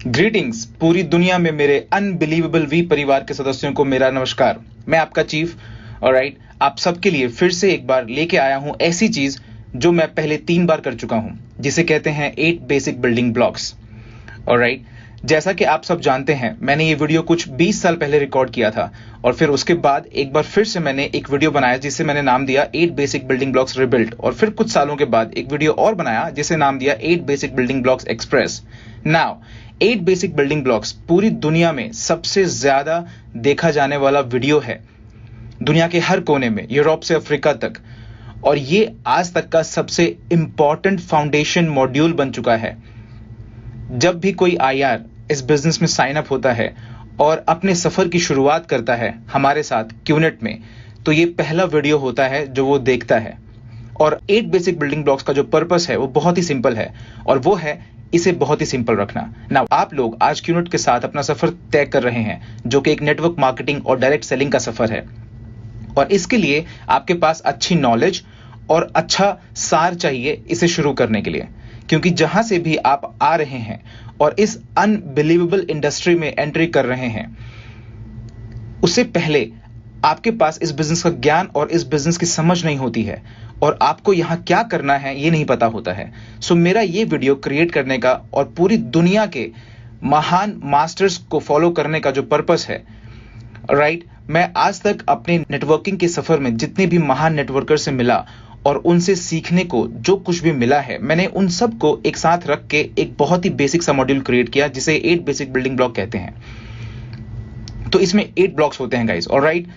Greetings पूरी दुनिया में मेरे अनबिलीवेबल वी परिवार के सदस्यों को मेरा नमस्कार। मैं आपका चीफ ऑलराइट आप सबके लिए फिर से एक बार लेके आया हूं ऐसी चीज जो मैं पहले 3 बार कर चुका हूं, जिसे कहते हैं 8 बेसिक बिल्डिंग ब्लॉक्स। ऑलराइट, जैसा कि आप सब जानते हैं, मैंने ये वीडियो कुछ 20 साल पहले रिकॉर्ड किया था और फिर उसके बाद एक बार फिर से मैंने एक वीडियो बनाया जिसे मैंने नाम दिया 8 बेसिक बिल्डिंग ब्लॉक्स रिबिल्ट, और फिर कुछ सालों के बाद एक वीडियो और बनाया जिसे नाम दिया 8 basic building blocks express. Now 8 basic building blocks पूरी दुनिया में सबसे ज्यादा देखा जाने वाला वीडियो है, दुनिया के हर कोने में, यूरोप से अफ्रीका तक, और ये आज तक का सबसे इंपॉर्टेंट फाउंडेशन मॉड्यूल बन चुका है। जब भी कोई आईआर इस बिजनेस में साइन अप होता है और अपने सफर की शुरुआत करता है हमारे साथ क्यूनेट में, तो ये पहला वीडियो होता है जो वो देखता है। और 8 बेसिक बिल्डिंग ब्लॉक्स का जो पर्पस है वो बहुत ही सिंपल है, और वो है इसे बहुत ही सिंपल रखना। नाउ आप लोग आज क्यूनेट के साथ अपना सफर तय कर रहे हैं, जो कि एक नेटवर्क मार्केटिंग और डायरेक्ट सेलिंग का सफर है, और इसके लिए आपके पास अच्छी नॉलेज और अच्छा सार चाहिए इसे शुरू करने के लिए। क्योंकि जहां से भी आप आ रहे हैं और इस अनबिलीवेबल इंडस्ट्री में एंट्री कर रहे हैं, उससे पहले आपके पास इस बिजनेस का ज्ञान और इस बिजनेस की समझ नहीं होती है, और आपको यहां क्या करना है ये नहीं पता होता है। सो मेरा ये वीडियो क्रिएट करने का और पूरी दुनिया के महान मास्टर्स को फॉलो करने का जो पर्पस है, राइट, मैं आज तक अपने नेटवर्किंग के सफर में जितने भी महान नेटवर्कर से मिला और उनसे सीखने को जो कुछ भी मिला है, मैंने उन सब को एक साथ रख के एक बहुत ही बेसिक सा मॉड्यूल क्रिएट किया जिसे 8 बेसिक बिल्डिंग ब्लॉक कहते हैं। तो इसमें 8 ब्लॉक्स होते हैं गाइस, ऑलराइट,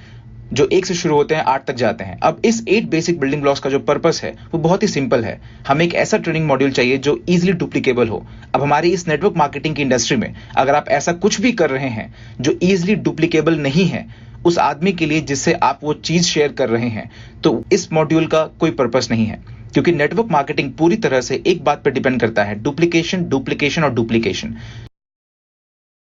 जो 1 से शुरू होते हैं 8 तक जाते हैं। अब इस 8 बेसिक बिल्डिंग ब्लॉक्स का जो पर्पस है वो बहुत ही सिंपल है। हमें एक ऐसा ट्रेनिंग मॉड्यूल चाहिए जो इजीली डुप्लीकेबल हो। अब हमारी इस नेटवर्क मार्केटिंग की इंडस्ट्री में अगर आप ऐसा कुछ भी कर रहे हैं जो इजीली डुप्लीकेबल नहीं है उस आदमी के लिए जिससे आप वो चीज शेयर कर रहे हैं, तो इस मॉड्यूल का कोई पर्पस नहीं है। क्योंकि नेटवर्क मार्केटिंग पूरी तरह से एक बात पर डिपेंड करता है, डुप्लीकेशन, डुप्लीकेशन और डुप्लीकेशन।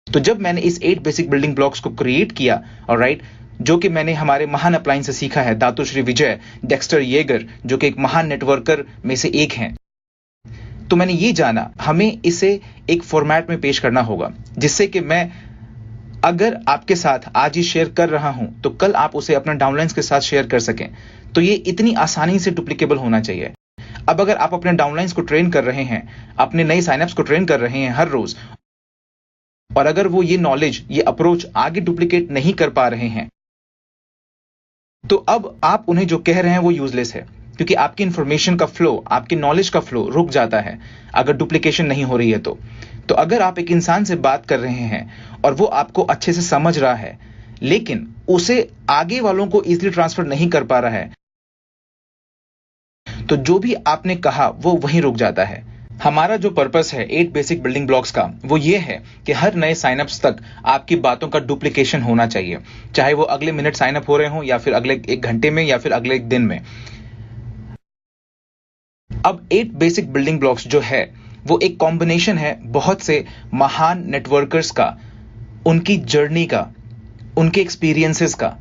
तो जब मैंने इस 8 बेसिक बिल्डिंग ब्लॉक्स को क्रिएट किया, ऑलराइट, जो कि मैंने हमारे महान अपलाइन से सीखा है, दातुश्री विजय डेक्स्टर येगर, जो कि एक महान नेटवर्कर में से एक हैं, तो मैंने ये जाना हमें इसे एक फॉर्मेट में पेश करना होगा जिससे कि मैं अगर आपके साथ आज ही शेयर कर रहा हूं तो कल आप उसे अपने डाउनलाइंस के साथ शेयर कर सकें। तो ये इतनी आसानी से डुप्लीकेबल होना चाहिए। अब अगर आप अपने डाउनलाइंस को ट्रेन कर रहे हैं, अपने नए साइनअप्स को ट्रेन कर रहे हैं हर रोज, और अगर वो ये नॉलेज, ये अप्रोच आगे डुप्लीकेट नहीं कर पा रहे हैं, तो अब आप उन्हें जो कह रहे हैं वो यूजलेस है, क्योंकि आपकी इंफॉर्मेशन का फ्लो, आपकी नॉलेज का फ्लो रुक जाता है अगर डुप्लीकेशन नहीं हो रही है। तो अगर आप एक इंसान से बात कर रहे हैं और वो आपको अच्छे से समझ रहा है लेकिन उसे आगे वालों को इजीली ट्रांसफर नहीं कर पा रहा है, तो जो भी आपने कहा वो वहीं रुक जाता है। हमारा जो पर्पस है 8 बेसिक बिल्डिंग ब्लॉक्स का, वो ये है कि हर नए साइनअप्स तक आपकी बातों का डुप्लीकेशन होना चाहिए, चाहे वो अगले मिनट साइनअप हो रहे हो या फिर अगले 1 घंटे में या फिर अगले 1 दिन में। अब 8 बेसिक बिल्डिंग ब्लॉक्स जो है वो एक कॉम्बिनेशन है बहुत से महान नेटवर्कर्स का, उनकी जर्नी का, उनके एक्सपीरियंसेस का।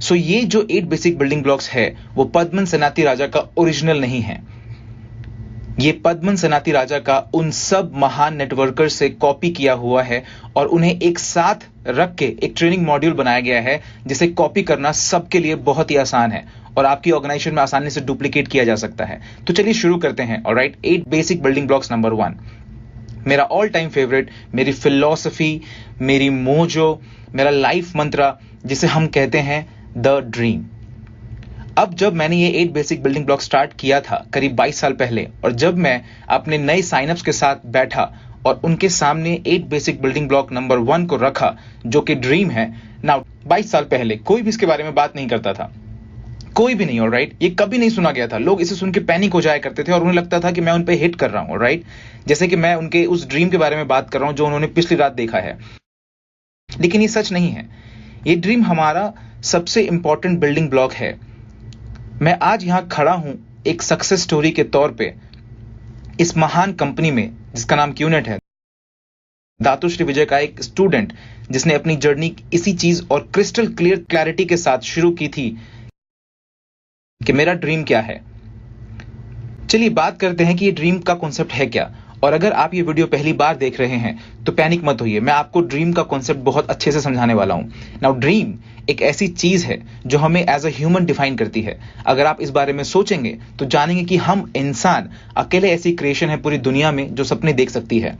सो ये जो 8 बेसिक बिल्डिंग ब्लॉक्स है वो पद्मन सेनाती राजा का ओरिजिनल नहीं है। ये पद्मन सेनाती राजा का उन सब महान नेटवर्कर्स से कॉपी किया हुआ है और उन्हें एक साथ रख के एक ट्रेनिंग मॉड्यूल बनाया गया है जिसे कॉपी करना सबके लिए बहुत ही आसान है और आपकी ऑर्गेनाइजेशन में आसानी से डुप्लीकेट किया जा सकता है। तो चलिए शुरू करते हैं। Alright, 8 basic building blocks number 1, मेरा ऑल टाइम फेवरेट, मेरी फिलॉसफी, मेरी मोजो, मेरा लाइफ मंत्रा, जिसे हम कहते हैं द ड्रीम। अब जब मैंने ये 8 बेसिक बिल्डिंग ब्लॉक स्टार्ट किया था करीब 22 साल पहले, और जब मैं अपने नए साइनअप्स के साथ बैठा और उनके सामने 8 बेसिक बिल्डिंग ब्लॉक नंबर 1 को रखा जो कि ड्रीम है। नाउ 22 साल पहले कोई भी इसके बारे में बात नहीं करता था, कोई भी नहीं, ऑलराइट, ये कभी नहीं सुना गया था। लोग इसे सुन के पैनिक हो जाया करते थे और उन्हें लगता था कि मैं उन पे हिट कर रहा हूं, ऑलराइट, जैसे कि मैं उनके उस ड्रीम के बारे में बात कर रहा हूं जो उन्होंने पिछली रात देखा है। लेकिन ये सच नहीं है। ये ड्रीम हमारा सबसे इंपॉर्टेंट बिल्डिंग ब्लॉक है। मैं आज यहां खड़ा हूं एक सक्सेस स्टोरी के तौर पे इस महान कंपनी में जिसका नाम क्यूनेट है, दातुश्री विजय का एक स्टूडेंट जिसने अपनी जर्नी इसी चीज और क्रिस्टल क्लियर क्लैरिटी के साथ शुरू की थी कि मेरा ड्रीम क्या है। चलिए बात करते हैं कि ये ड्रीम का कॉन्सेप्ट है क्या और अगर आप ये वीडियो पहली बार देख रहे हैं तो पैनिक मत होइए, मैं आपको ड्रीम का कॉन्सेप्ट बहुत अच्छे से समझाने वाला हूं। नाउ ड्रीम एक ऐसी चीज है जो हमें एज अ ह्यूमन डिफाइन करती है। अगर आप इस बारे में सोचेंगे तो जानेंगे कि हम इंसान अकेले ऐसी क्रिएशन है पूरी दुनिया में जो सपने देख सकती है,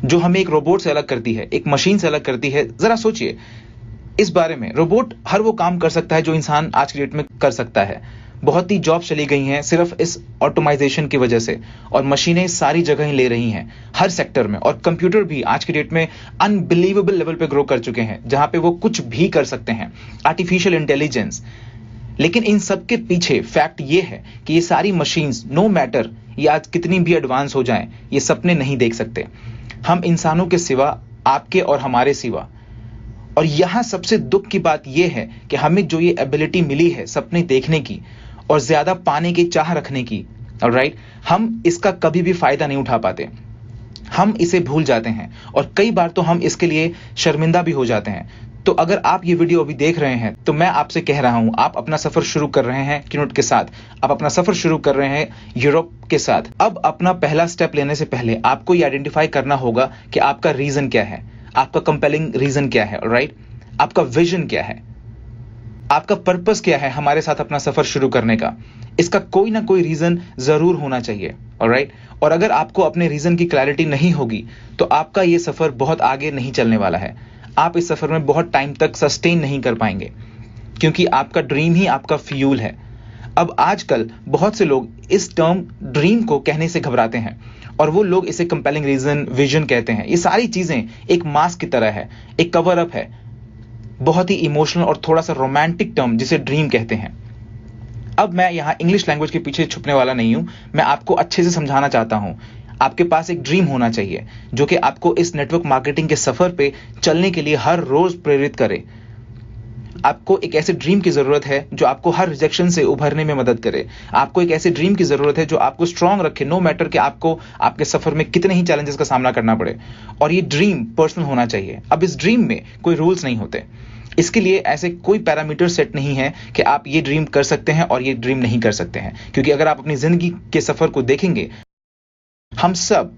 जो हमें एक रोबोट से अलग करती है, एक मशीन से अलग करती है। जरा सोचिए इस बारे में। रोबोट हर वो काम कर सकता है जो इंसान आज की डेट में कर सकता है। बहुत ही जॉब चली गई हैं सिर्फ इस ऑटोमाइजेशन की वजह से, और मशीनें सारी जगह ही ले रही हैं हर सेक्टर में। और कंप्यूटर भी आज की डेट में अनबिलीवेबल लेवल पे ग्रो कर चुके हैं जहां पे वो कुछ भी कर सकते हैं, आर्टिफिशियल इंटेलिजेंस। लेकिन इन सब के पीछे फैक्ट ये है कि ये सारी मशीन्स नो मैटर ये आज कितनी भी एडवांस हो जाएं, ये सपने नहीं देख सकते, हम इंसानों के सिवा, आपके और हमारे सिवा। और यहां सबसे दुख की बात यह है कि हमें जो ये एबिलिटी मिली है सपने देखने की और ज्यादा पाने की चाह रखने की, ऑलराइट, हम इसका कभी भी फायदा नहीं उठा पाते। हम इसे भूल जाते हैं और कई बार तो हम इसके लिए शर्मिंदा भी हो जाते हैं। तो अगर आप ये वीडियो अभी देख रहे हैं तो मैं आपसे कह रहा हूं, आप अपना सफर शुरू कर रहे हैं क्यूनोट के साथ, आप अपना सफर शुरू कर रहे हैं यूरोप के साथ। अब अपना पहला स्टेप लेने से पहले आपको ये आइडेंटिफाई करना होगा कि आपका रीजन क्या है, आपका कंपेलिंग रीजन क्या है, ऑलराइट, आपका विजन क्या है, आपका पर्पस क्या है हमारे साथ अपना सफर शुरू करने का। इसका कोई ना कोई रीजन जरूर होना चाहिए, ऑलराइट। और अगर आपको अपने रीजन की क्लैरिटी नहीं होगी तो आपका ये सफर बहुत आगे नहीं चलने वाला है। आप इस सफर में बहुत टाइम तक सस्टेन नहीं कर पाएंगे, क्योंकि आपका ड्रीम ही आपका फ्यूल है। अब आजकल बहुत से लोग इस टर्म ड्रीम को कहने से घबराते हैं और वो लोग इसे कंपेलिंग रीजन, विजन कहते हैं। ये सारी चीजें एक मास्क की तरह है, एक कवर अप है, बहुत ही इमोशनल और थोड़ा सा रोमांटिक टर्म जिसे ड्रीम कहते हैं। अब मैं यहां इंग्लिश लैंग्वेज के पीछे छुपने वाला नहीं हूं, मैं आपको अच्छे से समझाना चाहता हूं। आपके पास एक ड्रीम होना चाहिए जो कि आपको इस नेटवर्क मार्केटिंग के सफर पे चलने के लिए हर रोज प्रेरित करे। आपको एक ऐसे ड्रीम की जरूरत है जो आपको हर रिजेक्शन से उभरने में मदद करे। आपको एक ऐसे ड्रीम की जरूरत है जो आपको स्ट्रांग रखे, नो मैटर कि आपको आपके सफर में कितने ही चैलेंजेस का सामना करना पड़े। और ये ड्रीम पर्सनल होना चाहिए। अब इस ड्रीम में कोई रूल्स नहीं होते, इसके लिए ऐसे कोई पैरामीटर सेट नहीं है कि आप ये ड्रीम कर सकते हैं और ये ड्रीम नहीं कर सकते हैं। क्योंकि अगर आप अपनी जिंदगी के सफर को देखेंगे हम सब,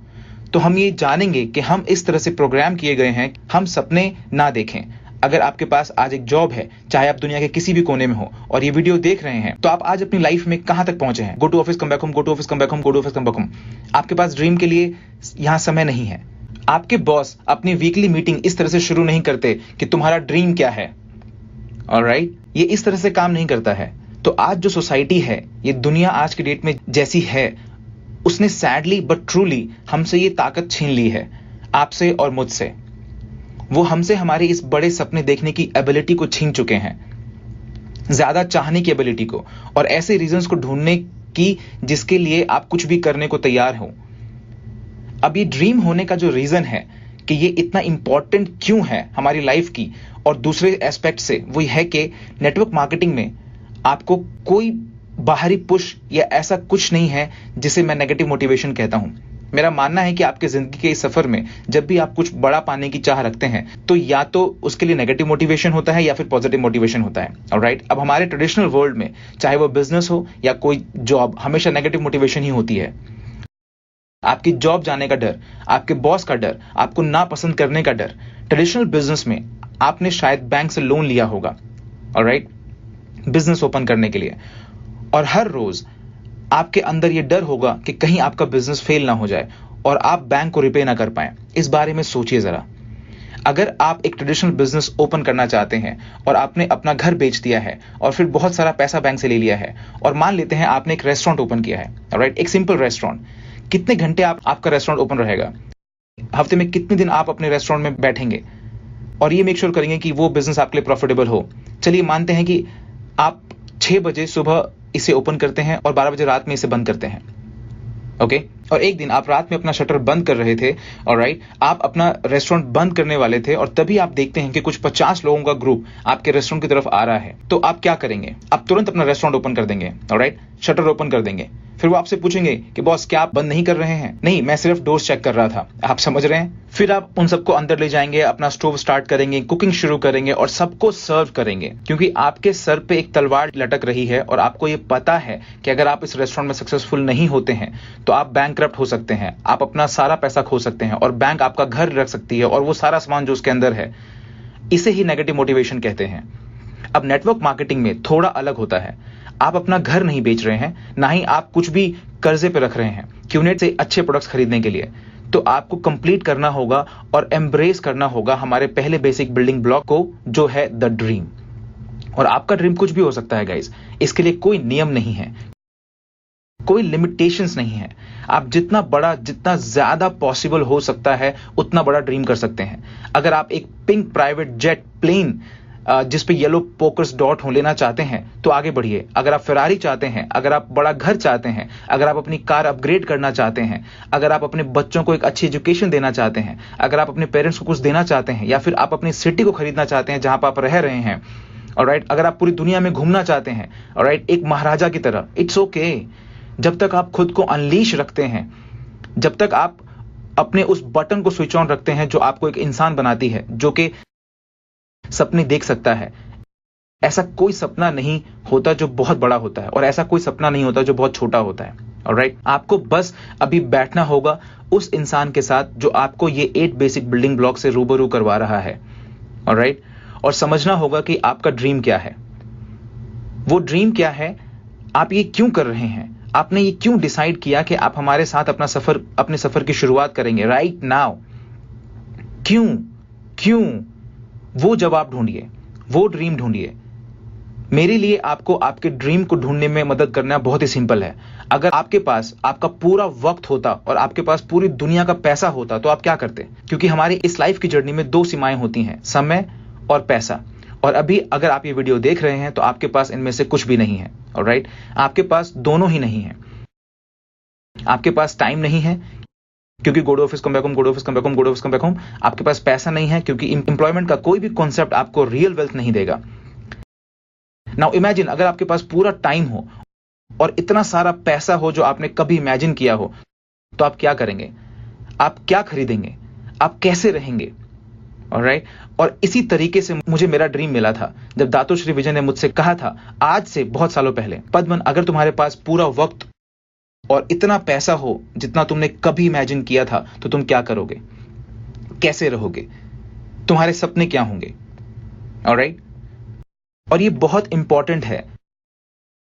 तो हम ये जानेंगे कि हम इस तरह से प्रोग्राम किए गए हैं, हम सपने ना देखें। अगर आपके पास आज एक जॉब है, चाहे आप दुनिया के किसी भी कोने में हो और ये वीडियो देख रहे हैं, तो आप आज अपनी लाइफ में कहां तक पहुंचे हैं? Go to office, come back home, go to office, come back home, go to office, come back home. आपके पास ड्रीम के लिए यहां समय नहीं है। आपके बॉस अपनी वीकली मीटिंग इस तरह से शुरू नहीं करते कि तुम्हारा ड्रीम क्या है, ऑलराइट, ये इस तरह से काम नहीं करता है। तो आज जो सोसाइटी है, ये दुनिया आज की डेट में जैसी है, उसने सैडली बट ट्रूली हमसे ये ताकत छीन ली है, आपसे और मुझसे। वो हमसे हमारे इस बड़े सपने देखने की एबिलिटी को छीन चुके हैं, ज्यादा चाहने की एबिलिटी को, और ऐसे रीजंस को ढूंढने की जिसके लिए आप कुछ भी करने को तैयार हो। अब ये ड्रीम होने का जो रीजन है कि ये इतना इंपॉर्टेंट क्यों है हमारी लाइफ की और दूसरे एस्पेक्ट से, वो है कि नेटवर्क मार्केटिंग में आपको कोई बाहरी पुश या ऐसा कुछ नहीं है जिसे मैं नेगेटिव मोटिवेशन कहता हूं। मेरा मानना है कि आपके जिंदगी के इस सफर में जब भी आप कुछ बड़ा पाने की चाह रखते हैं तो या तो उसके लिए नेगेटिव मोटिवेशन होता है या फिर पॉजिटिव मोटिवेशन होता है, ऑलराइट। अब हमारे ट्रेडिशनल वर्ल्ड में चाहे वो बिजनेस हो या कोई जॉब, हमेशा नेगेटिव मोटिवेशन ही होती है। आपकी जॉब जाने का डर, आपके बॉस का डर, आपको ना पसंद करने का डर। ट्रेडिशनल बिजनेस में आपने शायद बैंक से लोन लिया होगा, ऑलराइट, बिजनेस ओपन करने के लिए, और हर रोज आपके अंदर यह डर होगा कि कहीं आपका बिजनेस फेल ना हो जाए और आप बैंक को रिपे ना कर पाए। इस बारे में सोचिए जरा। अगर आप एक ट्रेडिशनल बिजनेस ओपन करना चाहते हैं और आपने अपना घर बेच दिया है और फिर बहुत सारा पैसा बैंक से ले लिया है, और मान लेते हैं आपने एक रेस्टोरेंट ओपन किया है, ऑलराइट, एक सिंपल रेस्टोरेंट, कितने घंटे आपका रेस्टोरेंट ओपन रहेगा? हफ्ते में कितने दिन आप अपने रेस्टोरेंट में बैठेंगे और ये मेक श्योर करेंगे कि वो बिजनेस आपके लिए प्रॉफिटेबल हो? चलिए मानते हैं कि आप 6 बजे सुबह इसे ओपन करते हैं और 12 बजे रात में इसे बंद करते हैं, ओके। और एक दिन आप रात में अपना शटर बंद कर रहे थे, ऑलराइट, आप अपना रेस्टोरेंट बंद करने वाले थे, और तभी आप देखते हैं कि कुछ 50 लोगों का ग्रुप आपके रेस्टोरेंट की तरफ आ रहा है। तो आप क्या करेंगे? आप तुरंत अपना रेस्टोरेंट ओपन कर देंगे, ऑलराइट, शटर ओपन कर देंगे। फिर वो आपसे पूछेंगे कि बॉस क्या आप बंद नहीं कर रहे हैं? नहीं, मैं सिर्फ डोर्स चेक कर रहा था। आप समझ रहे हैं? फिर आप उन सबको अंदर ले जाएंगे, अपना स्टोव स्टार्ट करेंगे, कुकिंग शुरू करेंगे और सबको सर्व करेंगे, क्योंकि आपके सर पे एक तलवार लटक रही है और आपको ये पता है कि अगर आप इस रेस्टोरेंट में सक्सेसफुल नहीं होते हैं तो आप बैंक बैंकक्रप्ट हो सकते हैं, आप अपना सारा पैसा खो सकते हैं और बैंक आपका घर रख सकती है और वो सारा सामान जो उसके अंदर है। इसे ही नेगेटिव मोटिवेशन कहते हैं। अब नेटवर्क मार्केटिंग में थोड़ा अलग होता है। आप अपना घर नहीं बेच रहे हैं, ना ही आप कुछ भी कर्जे पे रख रहे हैं क्यूनेट से अच्छे प्रोडक्ट्स खरीदने के लिए। तो आपको कंप्लीट करना होगा और एम्ब्रेस करना होगा हमारे पहले बेसिक बिल्डिंग ब्लॉक को, जो है द ड्रीम। और आपका ड्रीम कुछ भी हो सकता है गाइस, इसके लिए कोई नियम नहीं है, कोई लिमिटेशंस नहीं है। आप जितना बड़ा, जितना ज्यादा पॉसिबल हो सकता है उतना बड़ा ड्रीम कर सकते हैं। अगर आप एक पिंक प्राइवेट जेट प्लेन जिस पे येलो पोकर्स डॉट हो लेना चाहते हैं तो आगे बढ़िए। अगर आप फेरारी चाहते हैं, अगर आप बड़ा घर चाहते हैं, अगर आप अपनी कार अपग्रेड करना चाहते हैं, अगर आप अपने बच्चों को एक अच्छी एजुकेशन देना चाहते हैं, अगर आप अपने पेरेंट्स को कुछ देना चाहते हैं, या फिर आप अपनी सिटी को खरीदना चाहते हैं जहां पर आप रह रहे हैं, ऑलराइट, अगर आप पूरी दुनिया में घूमना चाहते हैं, ऑलराइट, एक महाराजा की तरह, इट्स ओके। जब तक आप खुद को अनलीश रखते हैं, जब तक आप अपने उस बटन को स्विच ऑन रखते हैं जो आपको एक इंसान बनाती है, जो कि सपने देख सकता है। ऐसा कोई सपना नहीं होता जो बहुत बड़ा होता है, और ऐसा कोई सपना नहीं होता जो बहुत छोटा होता है। ऑलराइट, आपको बस अभी बैठना होगा उस इंसान के साथ जो आपको ये 8 बेसिक बिल्डिंग ब्लॉक से रूबरू करवा रहा है। ऑलराइट, और समझना होगा कि आपका ड्रीम क्या है, वो ड्रीम क्या है, आप ये क्यों कर रहे हैं, आपने ये क्यों डिसाइड किया कि आप हमारे साथ अपने सफर की शुरुआत करेंगे राइट नाउ। क्यों वो जवाब ढूंढिए, वो ड्रीम ढूंढिए। मेरे लिए आपको आपके ड्रीम को ढूंढने में मदद करना बहुत ही सिंपल है। अगर आपके पास आपका पूरा वक्त होता और आपके पास पूरी दुनिया का पैसा होता तो आप क्या करते? क्योंकि हमारी इस लाइफ की जर्नी में 2 सीमाएं होती हैं, समय और पैसा। और अभी अगर आप ये वीडियो देख रहे हैं तो आपके पास इनमें से कुछ भी नहीं है। ऑलराइट, आपके पास दोनों ही नहीं है। आपके पास टाइम नहीं है क्योंकि go to office come back home, go to office come back home, go to office come back home. आपके पास पैसा नहीं है क्योंकि एम्प्लॉयमेंट का कोई भी कॉन्सेप्ट आपको रियल वेल्थ नहीं देगा। नाउ इमेजिन, अगर आपके पास पूरा टाइम हो और इतना सारा पैसा हो जो आपने कभी इमेजिन किया हो, तो आप क्या करेंगे? आप क्या खरीदेंगे? आप कैसे रहेंगे? ऑलराइट, और इसी तरीके से मुझे मेरा ड्रीम मिला था जब दातोश्री विजय ने मुझसे कहा था आज से बहुत सालों पहले, पद्मन, अगर तुम्हारे पास पूरा वक्त और इतना पैसा हो जितना तुमने कभी इमेजिन किया था तो तुम क्या करोगे, कैसे रहोगे, तुम्हारे सपने क्या होंगे? ऑलराइट, और ये बहुत इंपॉर्टेंट है।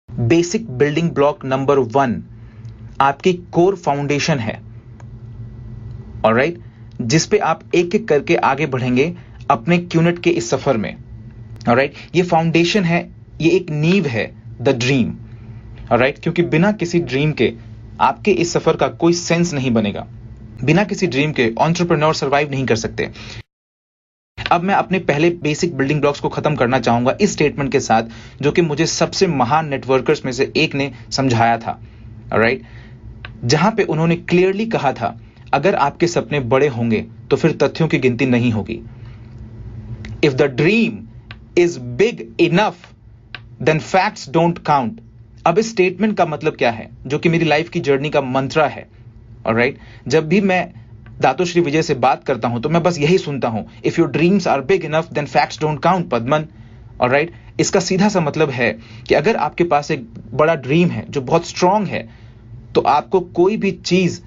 बेसिक बिल्डिंग ब्लॉक नंबर 1 आपकी कोर फाउंडेशन है। ऑलराइट, जिस पे आप एक एक करके आगे बढ़ेंगे अपने क्यूनेट के इस सफर में। ऑलराइट, ये फाउंडेशन है, ये एक नींव है, द ड्रीम। ऑलराइट, क्योंकि बिना किसी ड्रीम के आपके इस सफर का कोई सेंस नहीं बनेगा। बिना किसी ड्रीम के एंटरप्रेन्योर सर्वाइव नहीं कर सकते। अब मैं अपने पहले बेसिक बिल्डिंग ब्लॉक्स को खत्म करना चाहूंगा इस स्टेटमेंट के साथ, जो कि मुझे सबसे महान नेटवर्कर्स में से एक ने समझाया था। ऑलराइट, जहां पे उन्होंने क्लियरली कहा था, अगर आपके सपने बड़े होंगे तो फिर तथ्यों की गिनती नहीं होगी। If the dream is big enough then facts don't count. अब इस स्टेटमेंट का मतलब क्या है, जो कि मेरी लाइफ की जर्नी का मंत्रा है। ऑलराइट, जब भी मैं दातोश्री विजय से बात करता हूं तो मैं बस यही सुनता हूं, if your dreams are big enough then facts don't count पद्मन। ऑलराइट, इसका सीधा सा मतलब है कि अगर आपके पास एक बड़ा ड्रीम है जो बहुत स्ट्रांग है तो आपको कोई भी चीज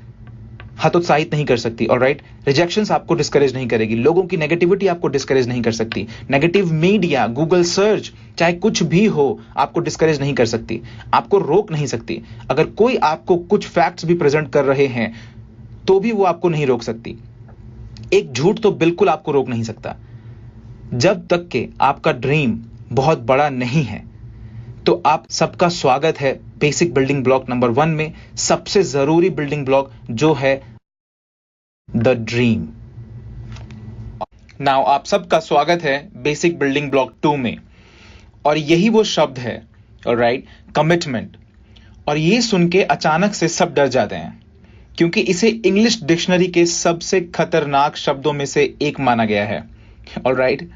हतोत्साहित नहीं कर सकती। ऑलराइट, रिजेक्शंस आपको डिस्करेज नहीं करेगी, लोगों की नेगेटिविटी आपको डिस्करेज नहीं कर सकती, नेगेटिव मीडिया, गूगल सर्च, चाहे कुछ भी हो, आपको डिस्करेज नहीं कर सकती, आपको रोक नहीं सकती। अगर कोई आपको कुछ फैक्ट्स भी प्रेजेंट कर रहे हैं तो भी वो आपको नहीं रोक सकती। एक झूठ तो बिल्कुल आपको रोक नहीं सकता। जब तक कि आपका ड्रीम बहुत बड़ा नहीं है तो आप सबका स्वागत है बेसिक बिल्डिंग ब्लॉक नंबर 1 में, सबसे जरूरी बिल्डिंग ब्लॉक जो है द ड्रीम। नाउ आप सबका स्वागत है बेसिक बिल्डिंग ब्लॉक 2 में, और यही वो शब्द है, ऑलराइट, कमिटमेंट। और ये सुन के अचानक से सब डर जाते हैं क्योंकि इसे इंग्लिश डिक्शनरी के सबसे खतरनाक शब्दों में से एक माना गया है। ऑलराइट,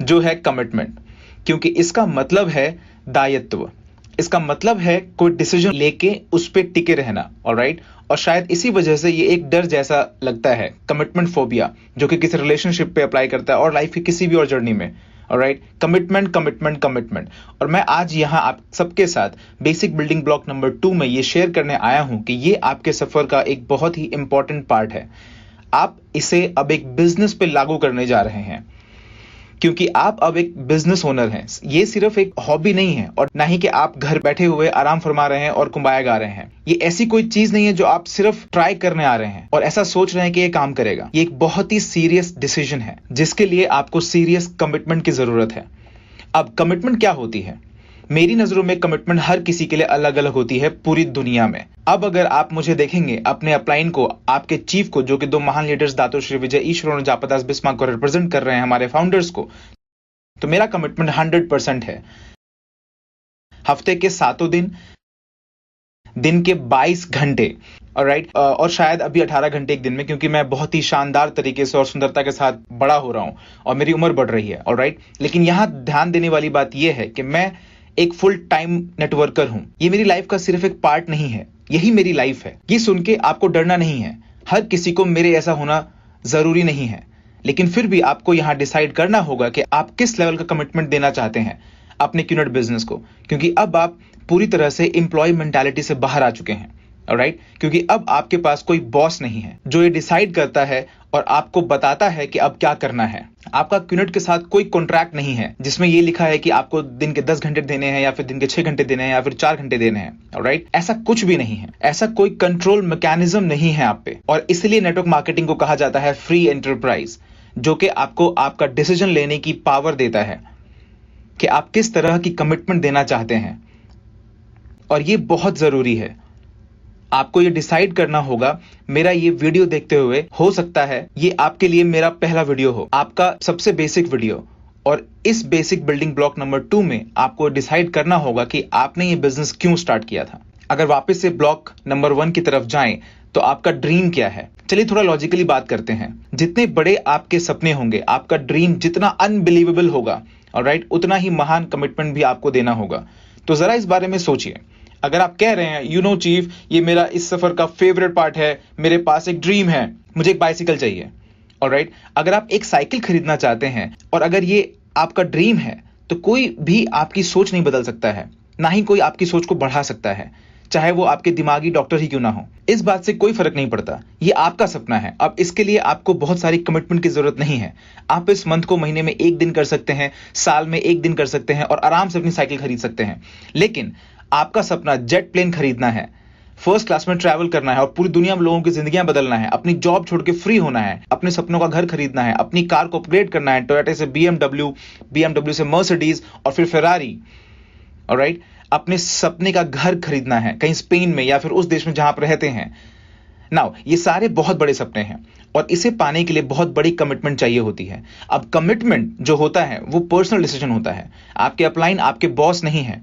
जो है कमिटमेंट, क्योंकि इसका मतलब है दायित्व, इसका मतलब है कोई डिसीजन लेके उस पे टिके रहना। ऑलराइट, और शायद इसी वजह से ये एक डर जैसा लगता है, कमिटमेंट फोबिया, जो कि किसी रिलेशनशिप पे अप्लाई करता है और लाइफ की किसी भी और जर्नी में। Alright, commitment commitment commitment. और मैं आज यहाँ आप सबके साथ बेसिक बिल्डिंग ब्लॉक नंबर 2 में ये शेयर करने आया हूं कि ये आपके सफर का एक बहुत ही इंपॉर्टेंट पार्ट है। आप इसे अब एक बिजनेस पे लागू करने जा रहे हैं, क्योंकि आप अब एक बिजनेस ओनर हैं। ये सिर्फ एक हॉबी नहीं है और ना ही कि आप घर बैठे हुए आराम फरमा रहे हैं और कुंबाया गा रहे हैं। ये ऐसी कोई चीज नहीं है जो आप सिर्फ ट्राई करने आ रहे हैं और ऐसा सोच रहे हैं कि ये काम करेगा। ये एक बहुत ही सीरियस डिसीजन है जिसके लिए आपको सीरियस कमिटमेंट की जरूरत है। अब कमिटमेंट क्या होती है? मेरी नजरों में कमिटमेंट हर किसी के लिए अलग अलग होती है पूरी दुनिया में। अब अगर आप मुझे देखेंगे, अपने अपलाइन को, आपके चीफ को, जो कि 2 महान लीडर्स दातोश्री विजय ईश्वर और जापदास बिस्मार्क को रिप्रेजेंट कर रहे हैं, हमारे फाउंडर्स को, तो मेरा कमिटमेंट 100% है। हफ्ते के 7 दिन, दिन के 22 घंटे, ऑलराइट, और शायद अभी 18 घंटे एक दिन में, क्योंकि मैं बहुत ही शानदार तरीके से और सुंदरता के साथ बड़ा हो रहा हूं और मेरी उम्र बढ़ रही है, ऑलराइट। लेकिन यहां ध्यान देने वाली बात यह है कि मैं एक फुल टाइम नेटवर्कर हूं। ये मेरी लाइफ का सिर्फ एक पार्ट नहीं है, यही मेरी लाइफ है। ये सुन के आपको डरना नहीं है। हर किसी को मेरे ऐसा होना जरूरी नहीं है, लेकिन फिर भी आपको यहां डिसाइड करना होगा कि आप किस लेवल का कमिटमेंट देना चाहते हैं अपने क्यूनेट बिजनेस को, क्योंकि अब आप पूरी तरह से एम्प्लॉय मेंटालिटी से बाहर आ चुके हैं, ऑलराइट। क्योंकि अब आपके पास कोई बॉस नहीं है जो ये डिसाइड करता है और आपको बताता है कि अब क्या करना है। आपका क्यूनेट के साथ कोई कॉन्ट्रैक्ट नहीं है जिसमें ये लिखा है कि आपको दिन के 10 घंटे देने हैं या फिर दिन के 6 घंटे देने हैं या फिर 4 घंटे देने हैं, ऑलराइट। ऐसा कुछ भी नहीं है, ऐसा कोई कंट्रोल मैकेनिज्म नहीं है आप पे। और इसलिए नेटवर्क मार्केटिंग को कहा जाता है फ्री एंटरप्राइज, जो कि आपको आपका डिसीजन लेने की पावर देता है कि आप किस तरह की कमिटमेंट देना चाहते हैं। और ये बहुत जरूरी है। आपको ये डिसाइड करना होगा। मेरा ये वीडियो देखते हुए हो सकता है ये आपके लिए मेरा पहला वीडियो हो, आपका सबसे बेसिक वीडियो। और इस बेसिक बिल्डिंग ब्लॉक नंबर 2 में आपको डिसाइड करना होगा कि आपने ये बिजनेस क्यों स्टार्ट किया था। अगर वापस से ब्लॉक नंबर 1 की तरफ जाएं तो आपका ड्रीम क्या है? चलिए थोड़ा लॉजिकली बात करते हैं। जितने बड़े आपके सपने होंगे, आपका ड्रीम जितना अनबिलीवेबल होगा, ऑलराइट, उतना ही महान कमिटमेंट भी आपको देना होगा। तो जरा इस बारे में सोचिए। अगर आप कह रहे हैं, यू नो चीफ, ये मेरा इस सफर का फेवरेट पार्ट है, मेरे पास एक ड्रीम है, मुझे एक बाइसिकल चाहिए, ऑलराइट। अगर आप एक साइकिल खरीदना चाहते हैं और अगर ये आपका ड्रीम है, तो कोई भी आपकी सोच नहीं बदल सकता है, ना ही कोई आपकी सोच को बढ़ा सकता है, चाहे वो आपके दिमागी डॉक्टर ही क्यों ना हो। इस बात से कोई फर्क नहीं पड़ता, ये आपका सपना है। अब इसके लिए आपको बहुत सारी कमिटमेंट की जरूरत नहीं है। आप इस मंथ को महीने में 1 दिन कर सकते हैं, साल में 1 दिन कर सकते हैं और आराम से अपनी साइकिल खरीद सकते हैं। लेकिन आपका सपना जेट प्लेन खरीदना है, फर्स्ट क्लास में ट्रैवल करना है और पूरी दुनिया में लोगों की जिंदगियां बदलना है, अपनी जॉब छोड़ के फ्री होना है, अपने सपनों का घर खरीदना है, अपनी कार को अपग्रेड करना है, टोयोटा से बीएमडब्ल्यू से मर्सिडीज और फिर फेरारी, ऑलराइट। अपने सपने का घर खरीदना है कहीं स्पेन में या फिर उस देश में जहां आप रहते हैं। नाउ ये सारे बहुत बड़े सपने हैं और इसे पाने के लिए बहुत बड़ी कमिटमेंट चाहिए होती है। अब कमिटमेंट जो होता है वो पर्सनल डिसीजन होता है। आपके अपलाइन आपके बॉस नहीं है।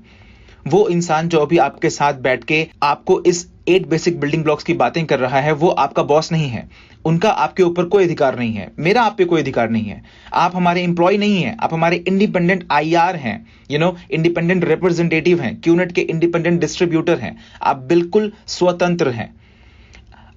वो इंसान जो अभी आपके साथ बैठ के आपको इस 8 बेसिक बिल्डिंग ब्लॉक्स की बातें कर रहा है, वो आपका बॉस नहीं है। उनका आपके ऊपर कोई अधिकार नहीं है, मेरा आप पे कोई अधिकार नहीं है। आप हमारे एम्प्लॉय नहीं है, आप हमारे इंडिपेंडेंट आईआर हैं, इंडिपेंडेंट रिप्रेजेंटेटिव हैं, क्यूनेट के इंडिपेंडेंट डिस्ट्रीब्यूटर हैं। आप बिल्कुल स्वतंत्र हैं।